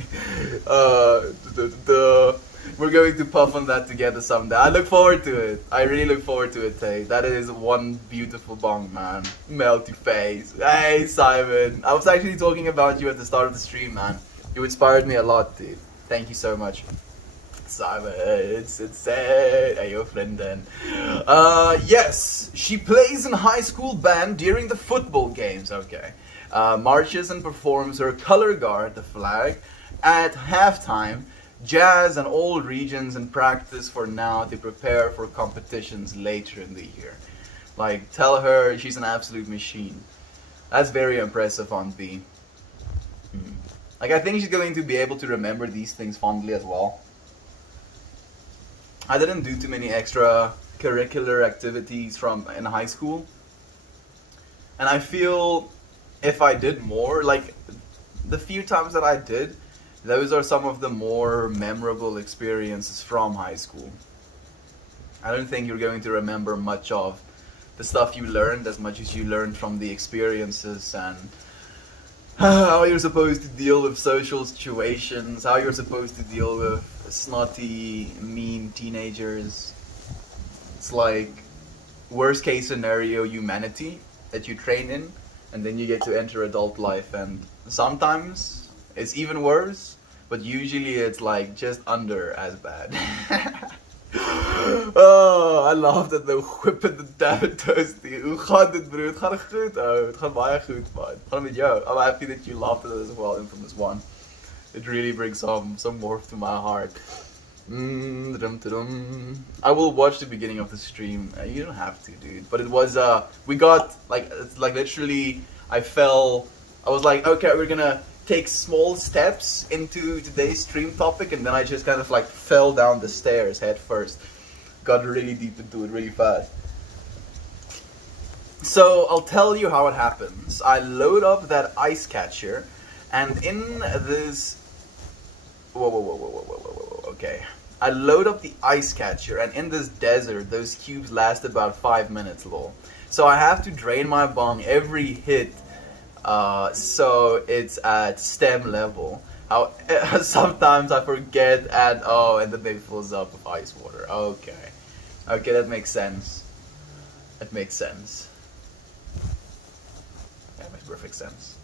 We're going to puff on that together someday. I look forward to it. I really look forward to it, Tay. That is one beautiful bong, man. Melty face. Hey, Simon. I was actually talking about you at the start of the stream, man. You inspired me a lot, dude. Thank you so much. Simon, it's hey, your friend then. Yes, she plays in high school band during the football games, okay. Marches and performs her color guard, the flag, at halftime. Jazz and all regions in practice for now to prepare for competitions later in the year. Like, tell her she's an absolute machine. That's very impressive on B. Like, I think she's going to be able to remember these things fondly as well. I didn't do too many extra curricular activities in high school. And I feel if I did more, like, the few times that I did, those are some of the more memorable experiences from high school. I don't think you're going to remember much of the stuff you learned as much as you learned from the experiences and how you're supposed to deal with social situations, how you're supposed to deal with snotty, mean teenagers. It's like worst case scenario humanity that you train in, and then you get to enter adult life, and sometimes it's even worse, but usually it's like just under as bad. Oh, I laughed at the whip and the damn Toasty. Hoe gaat dit, bro? Het gaat goed, oh. Het gaat baie goed, man. Het gaat met jou. I'm happy that you laughed at it as well, Infamous One. It really brings some warmth to my heart. I will watch the beginning of the stream. You don't have to, dude. But it was, we got, like literally, I was like, okay, we're gonna take small steps into today's stream topic, and then I just kind of like fell down the stairs head first. Got really deep into it really fast. So I'll tell you how it happens. I load up that ice catcher, and in this... Whoa, okay. I load up the ice catcher, and in this desert, those cubes last about 5 minutes, lol. So I have to drain my bong every hit, so it's at stem level. Sometimes I forget, and then it fills up with ice water. Okay, that makes sense. That makes sense. That makes perfect sense.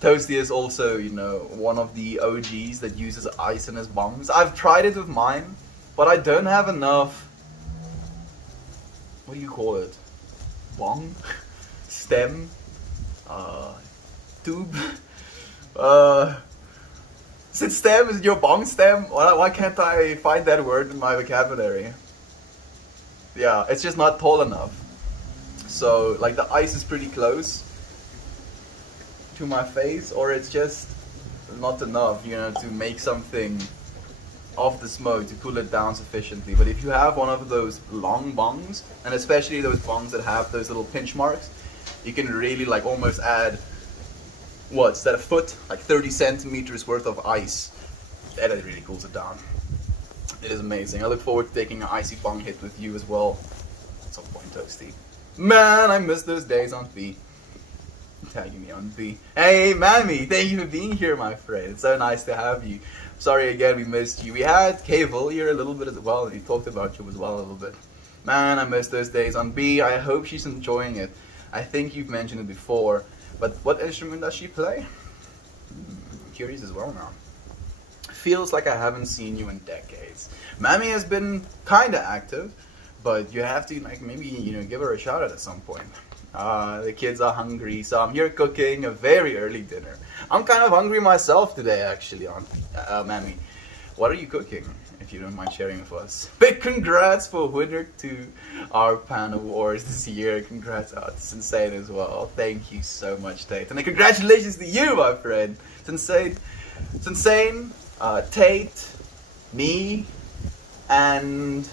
Toasty is also, you know, one of the OGs that uses ice in his bongs. I've tried it with mine, but I don't have enough... What do you call it? Bong? Stem? Tube? Is it stem? Is it your bong stem? Why can't I find that word in my vocabulary? Yeah, it's just not tall enough. So, like, the ice is pretty close to my face, or it's just not enough, you know, to make something of the smoke to cool it down sufficiently. But if you have one of those long bongs, and especially those bongs that have those little pinch marks, you can really like almost add, what's that, a foot? Like 30 centimeters worth of ice. And it really cools it down. It is amazing. I look forward to taking an icy bong hit with you as well at some point, Toasty. Man, I miss those days on B. Tagging me on B. Hey, Mammy, thank you for being here, my friend. It's so nice to have you. Sorry again, we missed you. We had Cable here a little bit as well, and he talked about you as well a little bit. Man, I miss those days on B. I hope she's enjoying it. I think you've mentioned it before, but what instrument does she play? I'm curious as well now. Feels like I haven't seen you in decades. Mammy has been kinda active, but you have to like maybe, you know, give her a shout out at some point. The kids are hungry, so I'm here cooking a very early dinner. I'm kind of hungry myself today, actually, Mammy. What are you cooking, if you don't mind sharing with us? Big congrats for winner to our Pan Awards this year. Congrats to Sensei as well. Thank you so much, Tate. And congratulations to you, my friend. Sensei, Tate, me, and...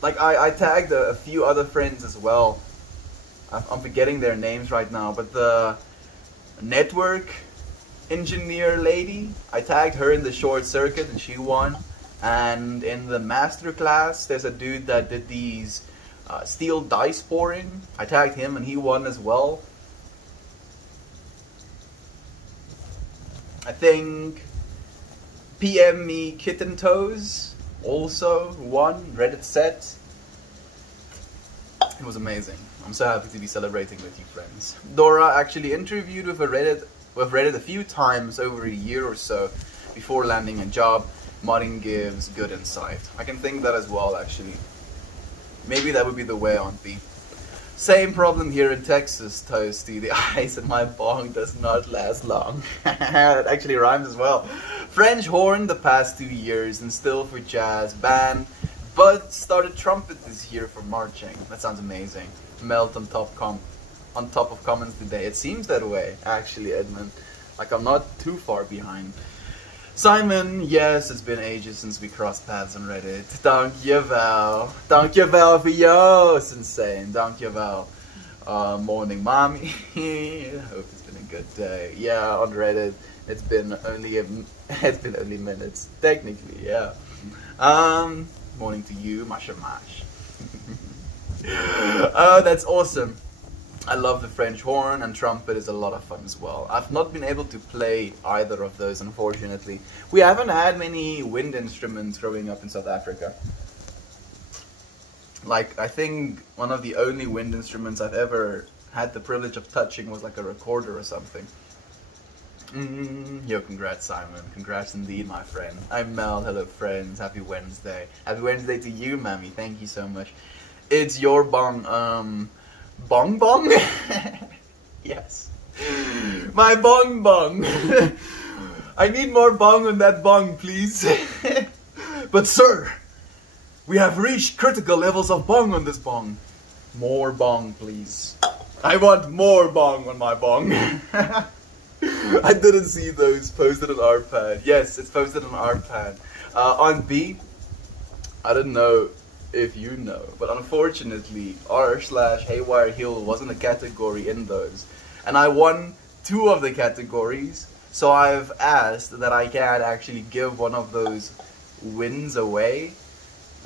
like, I tagged a few other friends as well. I'm forgetting their names right now, but the network engineer lady, I tagged her in the short circuit and she won. And in the master class, there's a dude that did these steel dice pouring. I tagged him and he won as well. I think PM Me Kitten Toes also won Reddit set. It was amazing. I'm so happy to be celebrating with you, friends. Dora actually interviewed with Reddit a few times over a year or so before landing a job. Modding gives good insight. I can think that as well, actually. Maybe that would be the way on B. Same problem here in Texas, Toasty. The ice in my bong does not last long. That actually rhymes as well. French horn the past 2 years and still for jazz band, but started trumpet this year for marching. That sounds amazing. Melt on top of comments today. It seems that way, actually, Edmund. Like I'm not too far behind. Simon, yes, it's been ages since we crossed paths on Reddit. Dankjewel. Dankjewel for yo, Sensei. Dankjewel. Morning, mommy. Hope it's been a good day. Yeah, on Reddit, it's been only minutes, technically. Yeah. Morning to you, Masha Mash. Oh, that's awesome. I love the French horn, and trumpet is a lot of fun as well. I've not been able to play either of those, unfortunately. We haven't had many wind instruments growing up in South Africa. Like, I think one of the only wind instruments I've ever had the privilege of touching was like a recorder or something. Yo, congrats, Simon. Congrats indeed, my friend. I'm Mel. Hello, friends. Happy Wednesday. Happy Wednesday to you, Mammy. Thank you so much. It's your bong, Bong bong? Yes. My bong bong. I need more bong on that bong, please. But sir, we have reached critical levels of bong on this bong. More bong, please. I want more bong on my bong. I didn't see those posted on RPad. Yes, it's posted on RPad. On B, I don't know if you know, but unfortunately r/Haywire Hill wasn't a category in those, and I won 2 of the categories, so I've asked that I can actually give one of those wins away,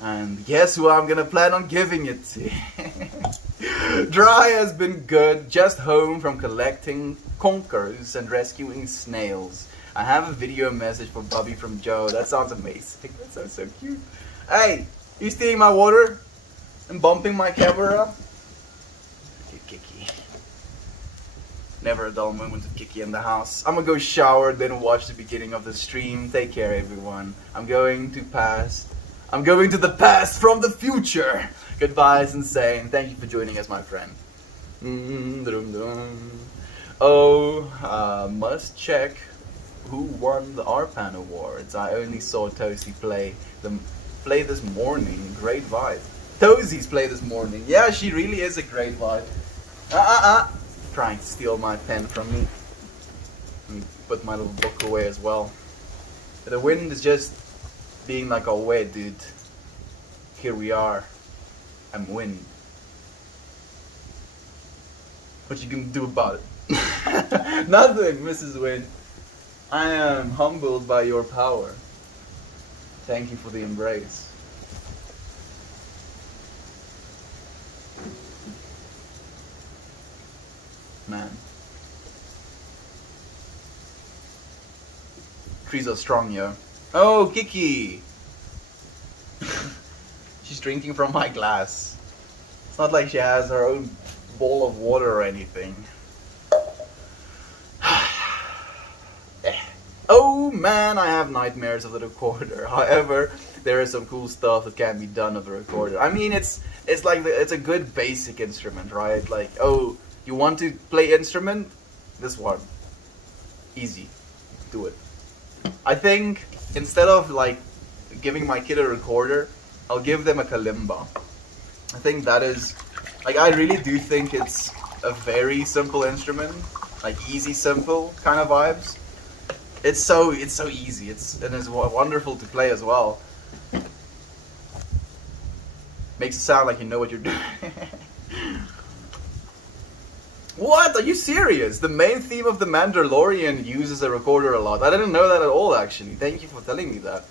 and guess who I'm gonna plan on giving it to? Dry has been good, just home from collecting conkers and rescuing snails. I have a video message for Bobby from Joe. That sounds amazing. That sounds so cute. Hey, you stealing my water and bumping my camera? Kiki. Never a dull moment with Kiki in the house. I'm gonna go shower, then watch the beginning of the stream. Take care, everyone. I'm going to the past from the future. Goodbye, Sensei, and thank you for joining us, my friend. Oh, must check who won the RPAN Awards. I only saw Toasty play this morning. Great vibe. Toasties play this morning. Yeah, she really is a great vibe. Trying to steal my pen from me. Let me put my little book away as well. The wind is just being like, oh wait, dude, here we are. I'm wind. What you gonna do about it? Nothing, Mrs. Wind. I am humbled by your power. Thank you for the embrace. Man. Trees are strong, yo. Oh, Kiki! She's drinking from my glass. It's not like she has her own bowl of water or anything. Oh man, I have nightmares of the recorder. However, there is some cool stuff that can be done with the recorder. I mean, it's like it's a good basic instrument, right? Like, oh, you want to play instrument? This one, easy, do it. I think instead of like giving my kid a recorder, I'll give them a kalimba. I think that is, like, I really do think it's a very simple instrument, like easy, simple kind of vibes. It's so easy. And it's wonderful to play as well. Makes it sound like you know what you're doing. What? Are you serious? The main theme of The Mandalorian uses a recorder a lot. I didn't know that at all, actually. Thank you for telling me that.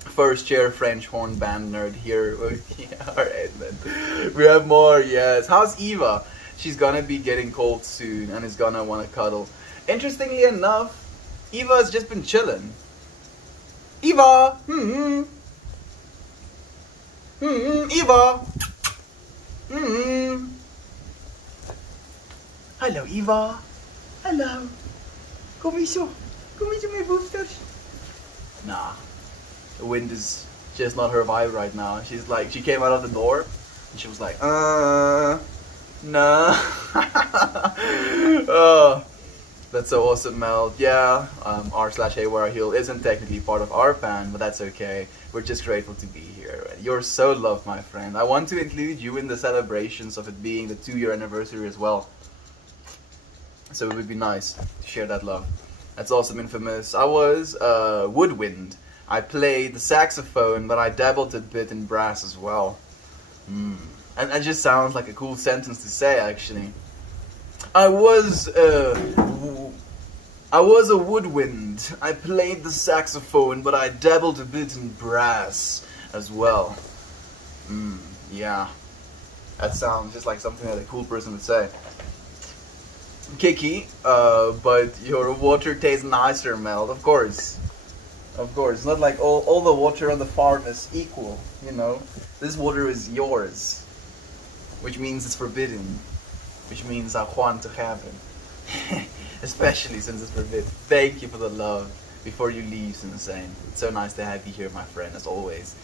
First chair French horn band nerd here. Yeah, alright then. We have more, yes. How's Eva? She's gonna be getting cold soon and is gonna wanna cuddle. Interestingly enough, Eva has just been chilling. Eva! Eva! Hallo Eva! Hallo! Kom hier zo! Kom hier zo, my boosters! Nah. The wind is just not her vibe right now. She's like, she came out of the door and she was like, nah. Oh, that's so awesome, Mel. Yeah, r/AWareHeal isn't technically part of our band, but that's okay. We're just grateful to be here. You're so loved, my friend. I want to include you in the celebrations of it being the 2-year anniversary as well. So it would be nice to share that love. That's awesome, Infamous. I was woodwind. I played the saxophone, but I dabbled a bit in brass as well. And that just sounds like a cool sentence to say, actually. I was a woodwind. I played the saxophone, but I dabbled a bit in brass as well. Yeah. That sounds just like something that a cool person would say. Kiki, but your water tastes nicer, Mel. Of course. Of course. It's not like all the water on the farm is equal, you know. This water is yours. Which means it's forbidden. Which means I want to have it. Especially since it's forbidden. Thank you for the love. Before you leave, Insane. It's so nice to have you here, my friend, as always.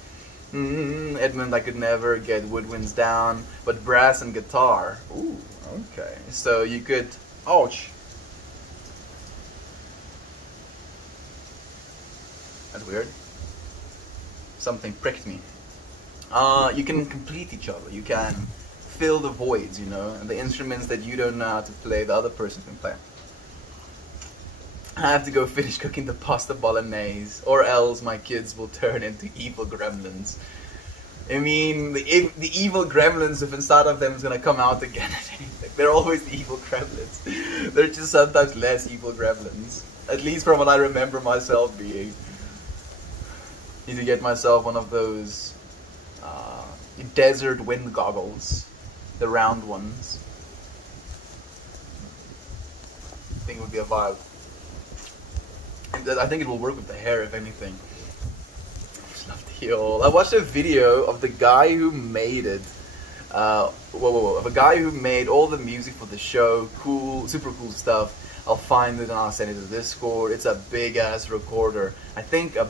Edmund, I could never get woodwinds down, but brass and guitar. Ooh, okay. So you could... Ouch. That's weird. Something pricked me. You can complete each other. You can fill the voids, you know, and the instruments that you don't know how to play, the other person can play. I have to go finish cooking the pasta bolognese, or else my kids will turn into evil gremlins. I mean, the evil gremlins, if inside of them is gonna come out again at anything. They're always the evil gremlins. They're just sometimes less evil gremlins. At least from what I remember myself being. Need to get myself one of those desert wind goggles. The round ones. I think it would be a vibe. I think it will work with the hair, if anything. I watched a video of the guy who made it. Of a guy who made all the music for the show. Cool, super cool stuff. I'll find it and I'll send it to Discord. It's a big ass recorder. I think a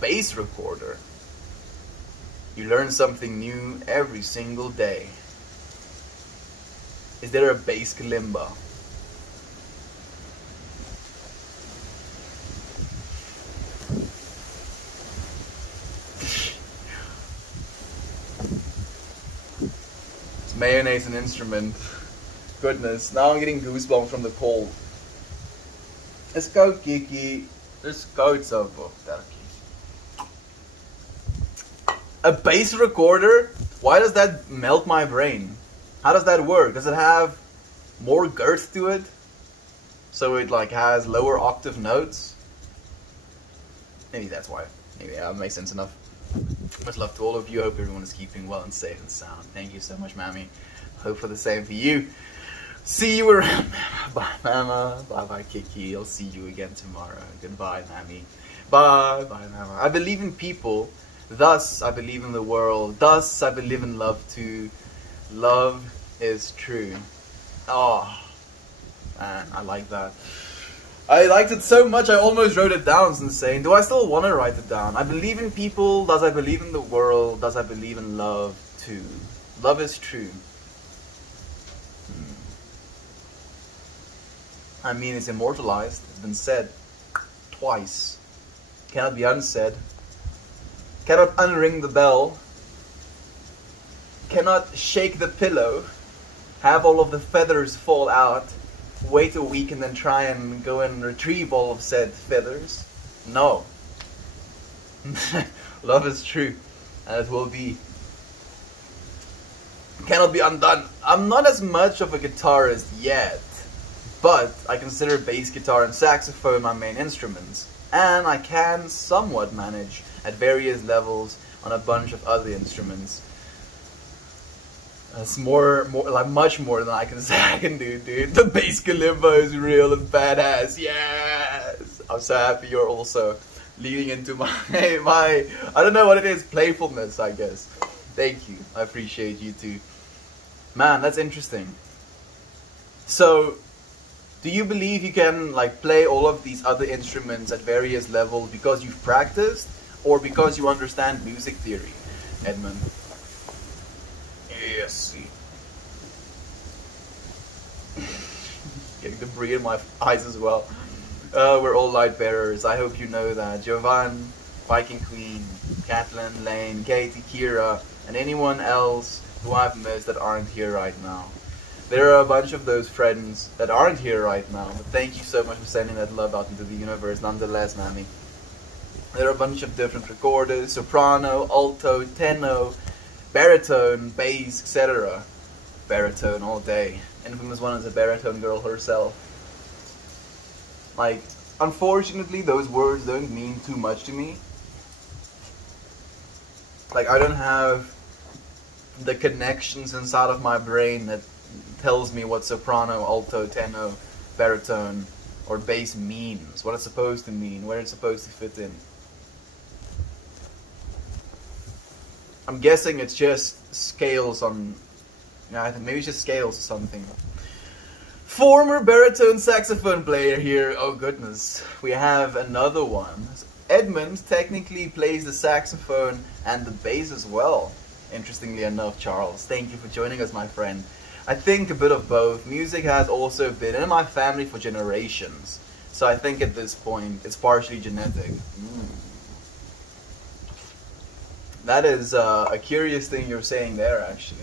bass recorder. You learn something new every single day. Is there a bass kalimba? Mayonnaise an instrument. Goodness, now I'm getting goosebumps from the cold. Let's go, Kiki. There's coats of turkeys. A bass recorder? Why does that melt my brain? How does that work? Does it have more girth to it? So it like has lower octave notes? Maybe that's why. Maybe that makes sense enough. Much love to all of you. Hope everyone is keeping well and safe and sound. Thank you so much, Mammy. Hope for the same for you. See you around, Mama. Bye, Mama. Bye, bye, Kiki. I'll see you again tomorrow. Goodbye, Mammy. Bye, bye, Mama. I believe in people. Thus, I believe in the world. Thus, I believe in love too. Love is true. Oh, man, I like that. I liked it so much I almost wrote it down. It's insane. Do I still want to write it down? I believe in people. Thus, I believe in the world. Thus, I believe in love too. Love is true. I mean, it's immortalized. It's been said twice. Cannot be unsaid. Cannot unring the bell. Cannot shake the pillow. Have all of the feathers fall out. Wait a week and then try and go and retrieve all of said feathers. No. Love is true. And it will be. Cannot be undone. I'm not as much of a guitarist yet. But I consider bass guitar and saxophone my main instruments. And I can somewhat manage at various levels on a bunch of other instruments. That's like much more than I can say I can do, dude. The bass kalimba is real and badass. Yes! I'm so happy you're also leading into my I don't know what it is, playfulness, I guess. Thank you. I appreciate you too. Man, that's interesting. So, do you believe you can like play all of these other instruments at various levels because you've practiced or because you understand music theory, Edmund? Yes. Getting debris in my eyes as well. We're all light bearers. I hope you know that. Jovan, Viking Queen, Kathleen, Lane, Katie, Kira, and anyone else who I've missed that aren't here right now. There are a bunch of those friends that aren't here right now, but thank you so much for sending that love out into the universe nonetheless, Mammy. There are a bunch of different recorders, soprano, alto, tenor, baritone, bass, etc. Baritone all day. Infamous one is a baritone girl herself. Like, unfortunately, those words don't mean too much to me. Like, I don't have the connections inside of my brain that tells me what soprano, alto, tenor, baritone, or bass means, what it's supposed to mean, where it's supposed to fit in. I'm guessing it's just scales on, I think maybe it's just scales or something. Former baritone saxophone player here, oh goodness, we have another one. Edmund technically plays the saxophone and the bass as well, interestingly enough, Charles. Thank you for joining us, my friend. I think a bit of both. Music has also been in my family for generations, so I think at this point it's partially genetic. That is a curious thing you're saying there, actually.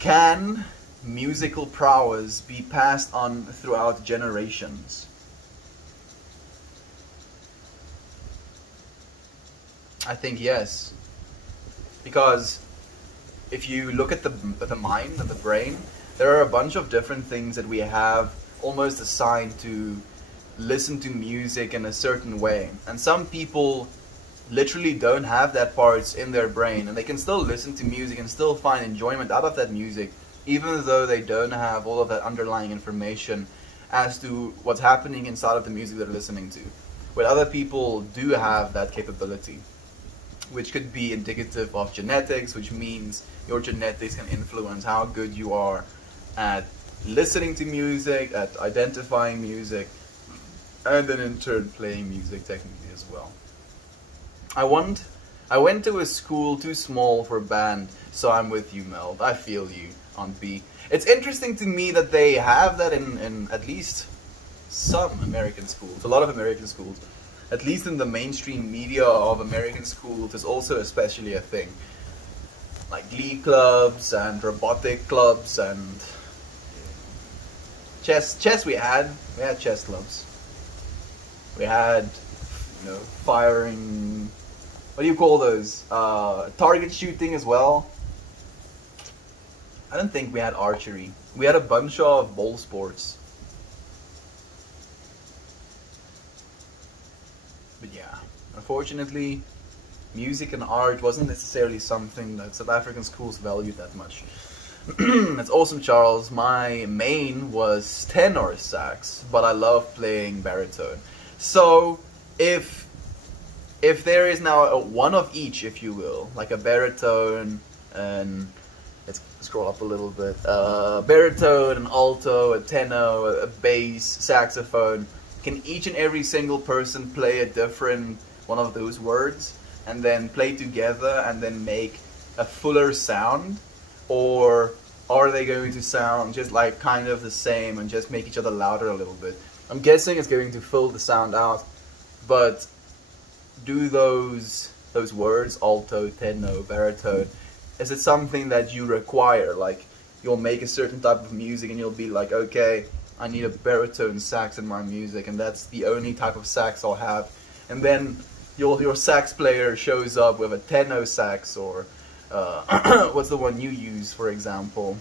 Can musical prowess be passed on throughout generations? I think yes. Because if you look at the mind and the brain, there are a bunch of different things that we have almost assigned to listen to music in a certain way. And some people literally don't have that parts in their brain, and they can still listen to music and still find enjoyment out of that music, even though they don't have all of that underlying information as to what's happening inside of the music they're listening to. But other people do have that capability, which could be indicative of genetics, which means your genetics can influence how good you are at listening to music, at identifying music, and then in turn playing music technically as well. I went to a school too small for a band, so I'm with you, Mel. I feel you on B. It's interesting to me that they have that in at least some American schools, a lot of American schools. At least in the mainstream media of American schools, is also especially a thing. Like glee clubs and robotic clubs and chess we had chess clubs. We had, you know, firing. What do you call those? Target shooting as well. I don't think we had archery. We had a bunch of ball sports. But yeah, unfortunately, music and art wasn't necessarily something that South African schools valued that much. That's awesome, Charles. My main was tenor sax, but I love playing baritone. So, if there is now a one of each, if you will, like a baritone and let's scroll up a little bit, baritone, an alto, a tenor, a bass, saxophone, can each and every single person play a different one of those words and then play together and then make a fuller sound? Or are they going to sound just like kind of the same and just make each other louder a little bit? I'm guessing it's going to fill the sound out, but do those words, alto, tenor, baritone, is it something that you require? Like, you'll make a certain type of music and you'll be like, okay, I need a baritone sax in my music, and that's the only type of sax I'll have. And then your sax player shows up with a tenor sax, or what's the one you use, for example?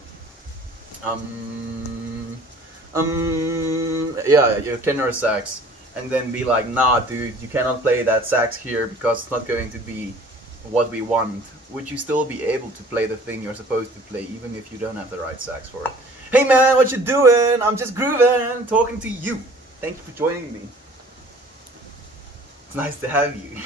Yeah, your tenor sax, and then be like, nah, dude, you cannot play that sax here because it's not going to be what we want. Would you still be able to play the thing you're supposed to play, even if you don't have the right sax for it? Hey man, what you doing? I'm just grooving, talking to you. Thank you for joining me. It's nice to have you.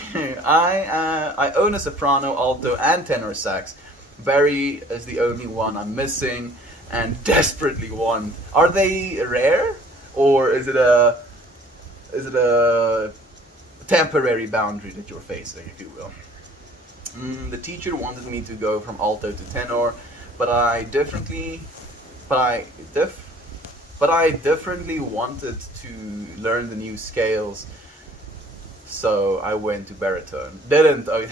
I own a soprano, alto, and tenor sax. Barry is the only one I'm missing and desperately want. Are they rare, or is it a temporary boundary that you're facing, if you will? The teacher wanted me to go from alto to tenor, but I differently wanted to learn the new scales, so I went to baritone. There we go.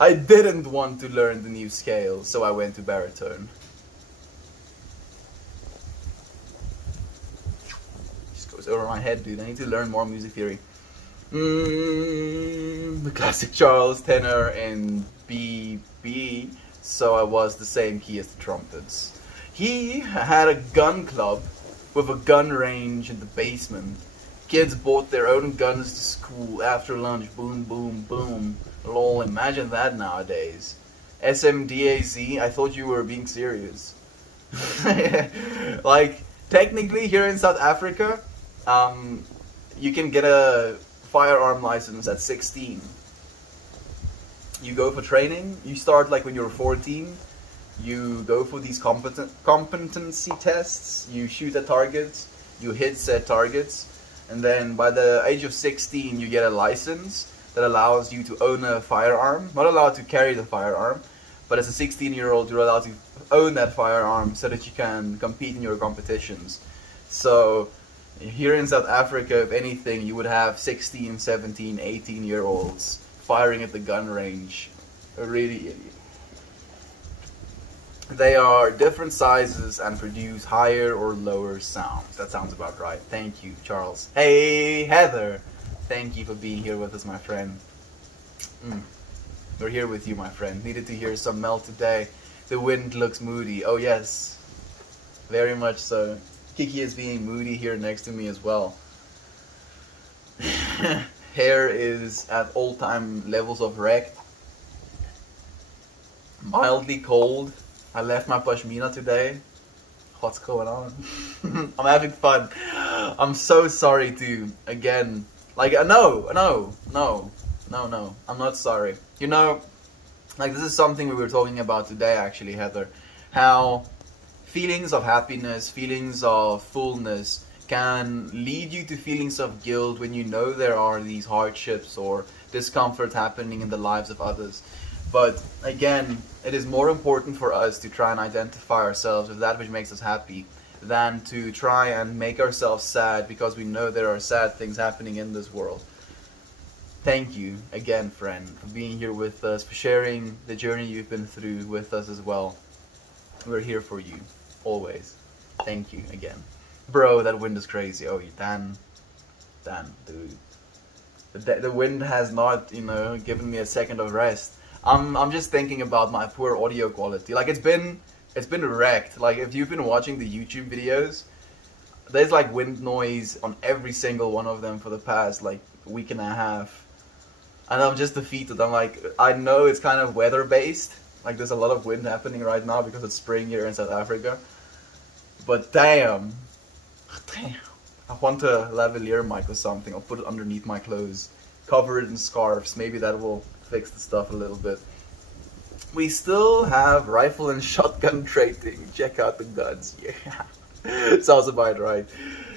I didn't want to learn the new scales, so I went to baritone. Just goes over my head, dude. I need to learn more music theory. The classic Charles, tenor and B, so I was the same key as the trumpets. He had a gun club with a gun range in the basement. Kids bought their own guns to school after lunch. Boom, boom, boom. Lol, imagine that nowadays. SMDAZ, I thought you were being serious. Like, technically here in South Africa, you can get a firearm license at 16. You go for training, you start like when you're 14, you go for these competency tests, you shoot at targets, you hit set targets, and then by the age of 16 you get a license that allows you to own a firearm. Not allowed to carry the firearm, but as a 16-year-old you're allowed to own that firearm so that you can compete in your competitions. So here in South Africa, if anything, you would have 16, 17, 18-year-olds firing at the gun range. Really, they are different sizes and produce higher or lower sounds. That sounds about right. Thank you, Charles. Hey, Heather. Thank you for being here with us, my friend. We're here with you, my friend. Needed to hear some Mel today. The wind looks moody. Oh, yes. Very much so. Kiki is being moody here next to me as well. Hair is at all-time levels of wreck. Mildly cold. I left my pashmina today. What's going on? I'm having fun. I'm so sorry to, again, like, no, I'm not sorry. You know, like, this is something we were talking about today, actually, Heather. How feelings of happiness, feelings of fullness can lead you to feelings of guilt when you know there are these hardships or discomfort happening in the lives of others. But again, it is more important for us to try and identify ourselves with that which makes us happy than to try and make ourselves sad because we know there are sad things happening in this world. Thank you again, friend, for being here with us, for sharing the journey you've been through with us as well. We're here for you, always. Thank you again. Bro, that wind is crazy. Oh, you tan. Damn, dude. The wind has not, you know, given me a second of rest. I'm just thinking about my poor audio quality. Like it's been wrecked. Like if you've been watching the YouTube videos, there's like wind noise on every single one of them for the past like week and a half. And I'm just defeated. I'm like, I know it's kind of weather based. Like there's a lot of wind happening right now because it's spring here in South Africa. But damn. Damn. I want a lavalier mic or something. I'll put it underneath my clothes. Cover it in scarves. Maybe that will fix the stuff a little bit. We still have rifle and shotgun trading. Check out the guns. Yeah. Sounds about right.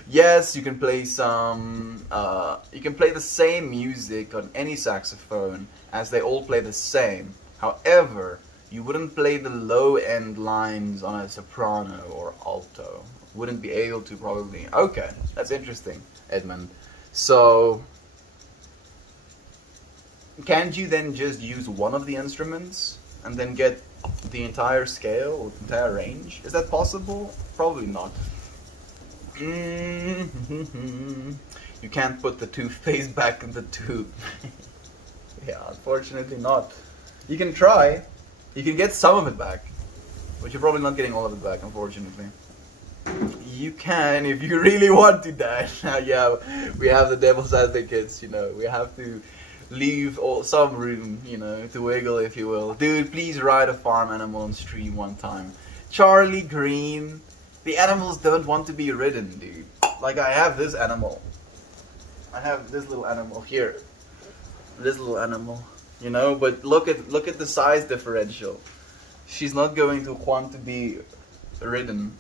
Yes, you can play some... you can play the same music on any saxophone as they all play the same. However, you wouldn't play the low-end lines on a soprano or alto. Wouldn't be able to probably. Okay, that's interesting, Edmund. So, can't you then just use one of the instruments and then get the entire scale or the entire range? Is that possible? Probably not. You can't put the toothpaste back in the tube. Yeah, unfortunately not. You can try. You can get some of it back, but you're probably not getting all of it back, unfortunately. You can if you really want to, Dash. Yeah, we have the devil's advocates, you know. We have to leave some room, you know, to wiggle, if you will. Dude, please ride a farm animal on stream one time. Charlie Green. The animals don't want to be ridden, dude. Like, I have this animal. I have this little animal here. This little animal, you know. But look at the size differential. She's not going to want to be ridden.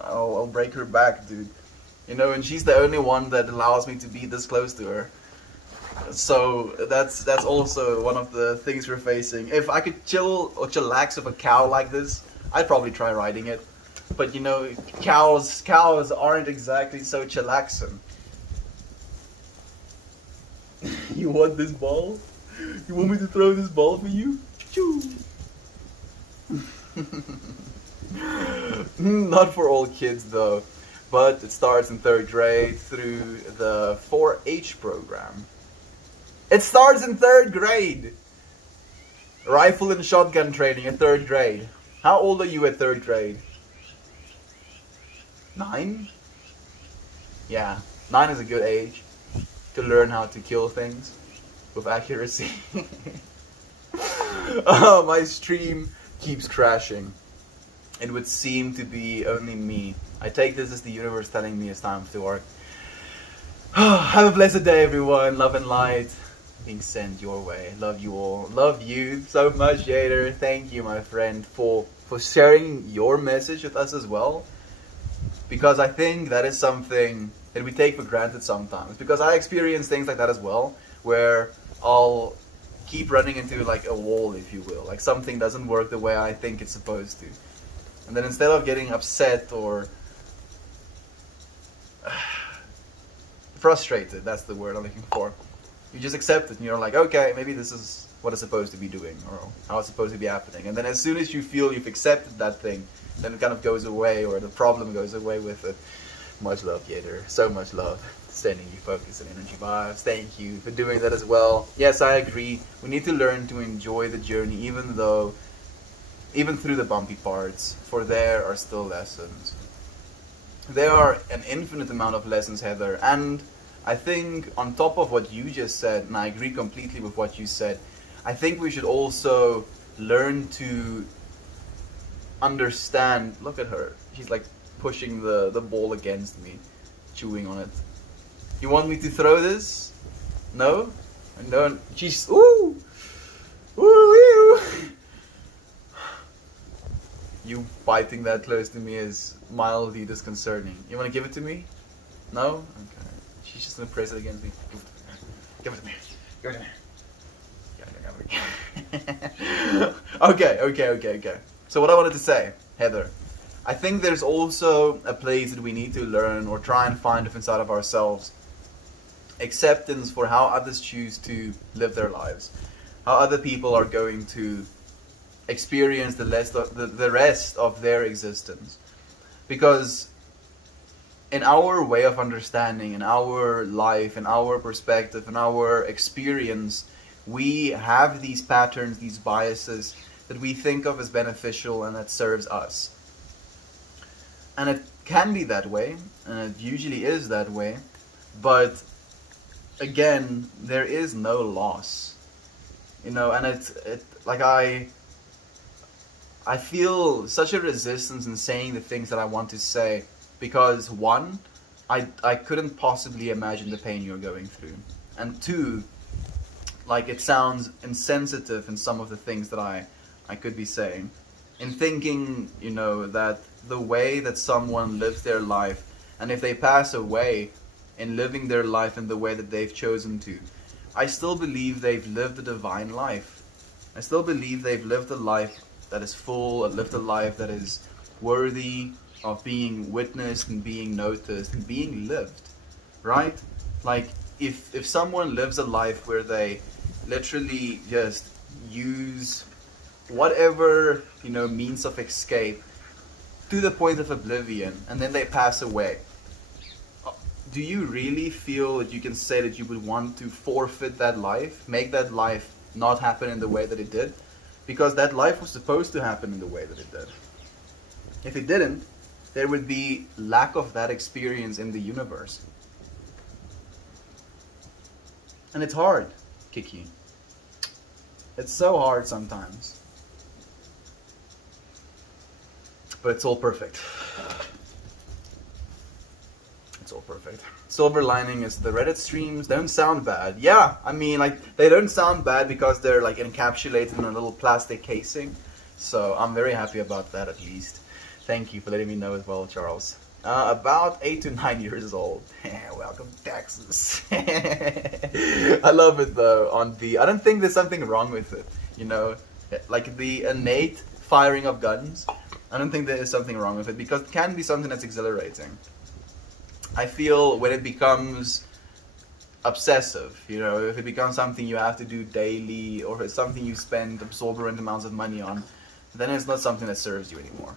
I'll break her back, dude. You know, and she's the only one that allows me to be this close to her. So that's also one of the things we're facing. If I could chill or chillax with a cow like this, I'd probably try riding it. But you know, cows aren't exactly so chillaxing. You want this ball? You want me to throw this ball for you? Choo. Not for all kids though, but it starts in 3rd grade through the 4-H program. It starts in 3rd grade! Rifle and shotgun training in 3rd grade. How old are you at 3rd grade? 9? Yeah, 9 is a good age to learn how to kill things with accuracy. Oh, my stream keeps crashing. It would seem to be only me. I take this as the universe telling me it's time to work. Have a blessed day, everyone. Love and light being sent your way. Love you all. Love you so much, Jader. Thank you, my friend, for sharing your message with us as well. Because I think that is something that we take for granted sometimes. Because I experience things like that as well, where I'll keep running into like a wall, if you will. Like something doesn't work the way I think it's supposed to. And then instead of getting upset or frustrated, that's the word I'm looking for, you just accept it and you're like, okay, maybe this is what it's supposed to be doing or how it's supposed to be happening. And then as soon as you feel you've accepted that thing, then it kind of goes away or the problem goes away with it. Much love, Yader. So much love. Sending you focus and energy vibes. Thank you for doing that as well. Yes, I agree. We need to learn to enjoy the journey even through the bumpy parts, for there are still lessons. There are an infinite amount of lessons, Heather, and I think on top of what you just said, and I agree completely with what you said, I think we should also learn to understand. Look at her. She's like pushing the ball against me, chewing on it. You want me to throw this? No? No. She's... Ooh! Ooh! You biting that close to me is mildly disconcerting. You want to give it to me? No? Okay. She's just going to press it against me. Give it to me. Give it to me. Okay. So what I wanted to say, Heather, I think there's also a place that we need to learn or try and find inside of ourselves. Acceptance for how others choose to live their lives. How other people are going to experience the rest of their existence. Because in our way of understanding, in our life, in our perspective, in our experience, we have these patterns, these biases that we think of as beneficial and that serves us. And it can be that way, and it usually is that way, but again, there is no loss. You know, and it like I feel such a resistance in saying the things that I want to say, because one, I couldn't possibly imagine the pain you're going through, and two, like, it sounds insensitive in some of the things that I could be saying, in thinking, you know, that the way that someone lives their life, and if they pass away in living their life in the way that they've chosen to, I still believe they've lived a divine life. I still believe they've lived a life that is full, lived a life that is worthy of being witnessed and being noticed and being lived, right? Like, if someone lives a life where they literally just use whatever, you know, means of escape to the point of oblivion, and then they pass away, do you really feel that you can say that you would want to forfeit that life, make that life not happen in the way that it did? Because that life was supposed to happen in the way that it did. If it didn't, there would be lack of that experience in the universe. And it's hard, Kiki. It's so hard sometimes. But it's all perfect. It's all perfect. Silver lining is the Reddit streams don't sound bad. Yeah, I mean, like, they don't sound bad because they're like encapsulated in a little plastic casing. So I'm very happy about that, at least. Thank you for letting me know as well, Charles. About 8 to 9 years old. Welcome to Texas. I love it though. I don't think there's something wrong with it. You know, like the innate firing of guns. I don't think there is something wrong with it, because it can be something that's exhilarating. I feel when it becomes obsessive, you know, if it becomes something you have to do daily, or if it's something you spend absorbent amounts of money on, then it's not something that serves you anymore.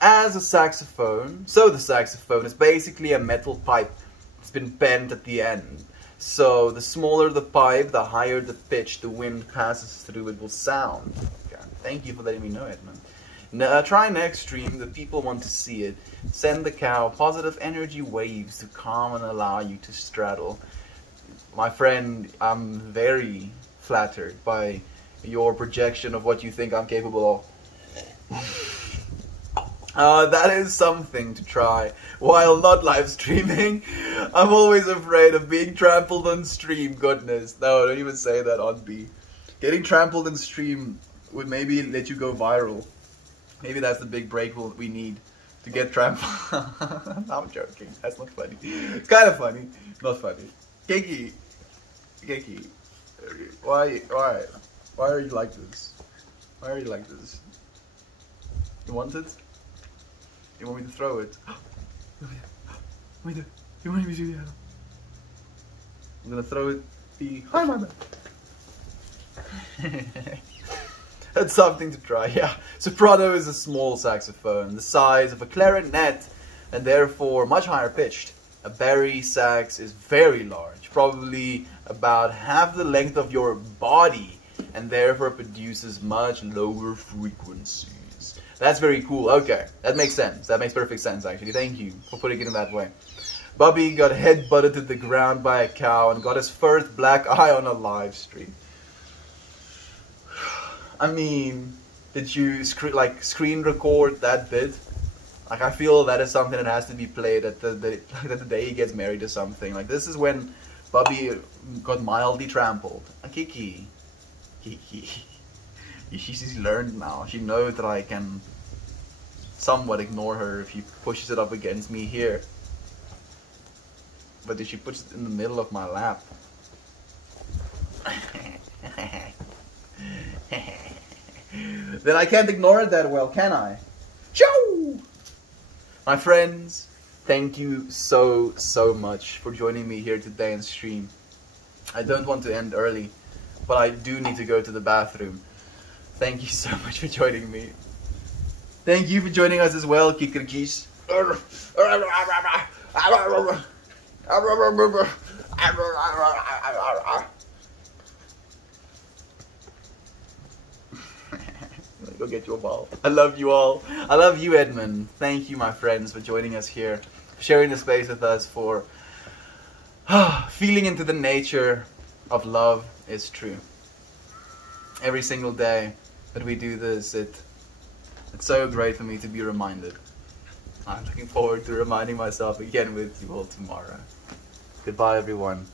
As a saxophone, so the saxophone is basically a metal pipe. It's been bent at the end. So the smaller the pipe, the higher the pitch the wind passes through it will sound. Okay. Thank you for letting me know, Edmund. Try next stream, the people want to see it. Send the cow positive energy waves to calm and allow you to straddle. My friend, I'm very flattered by your projection of what you think I'm capable of. That is something to try while not live streaming. I'm always afraid of being trampled on stream. Goodness, no, don't even say that on B. Getting trampled in stream would maybe let you go viral. Maybe that's the big break we need to get trampled. I'm joking. That's not funny. It's kind of funny. Not funny. Kiki. Why are you like this? Why are you like this? You want it? You want me to throw it? Wait, you want me to do that? I'm gonna throw it behind my back. That's something to try, yeah. Soprano is a small saxophone, the size of a clarinet, and therefore much higher pitched. A bari sax is very large, probably about half the length of your body, and therefore produces much lower frequencies. That's very cool. Okay, that makes sense. That makes perfect sense, actually. Thank you for putting it in that way. Bobby got head-butted to the ground by a cow and got his first black eye on a live stream. I mean, did you screen record that bit? Like, I feel that is something that has to be played at the day he gets married or something. Like, this is when Bobby got mildly trampled. Kiki. She's learned now. She knows that I can somewhat ignore her if she pushes it up against me here. But if she puts it in the middle of my lap. Then I can't ignore it that well, can I? Ciao! My friends, thank you so much for joining me here today in stream. I don't want to end early, but I do need to go to the bathroom. Thank you so much for joining me. Thank you for joining us as well, Kikerkis. Go get you a ball. I love you all. I love you, Edmund. Thank you, my friends, for joining us here, sharing the space with us, for feeling into the nature of love is true. Every single day that we do this, it's so great for me to be reminded. I'm looking forward to reminding myself again with you all tomorrow. Goodbye, everyone.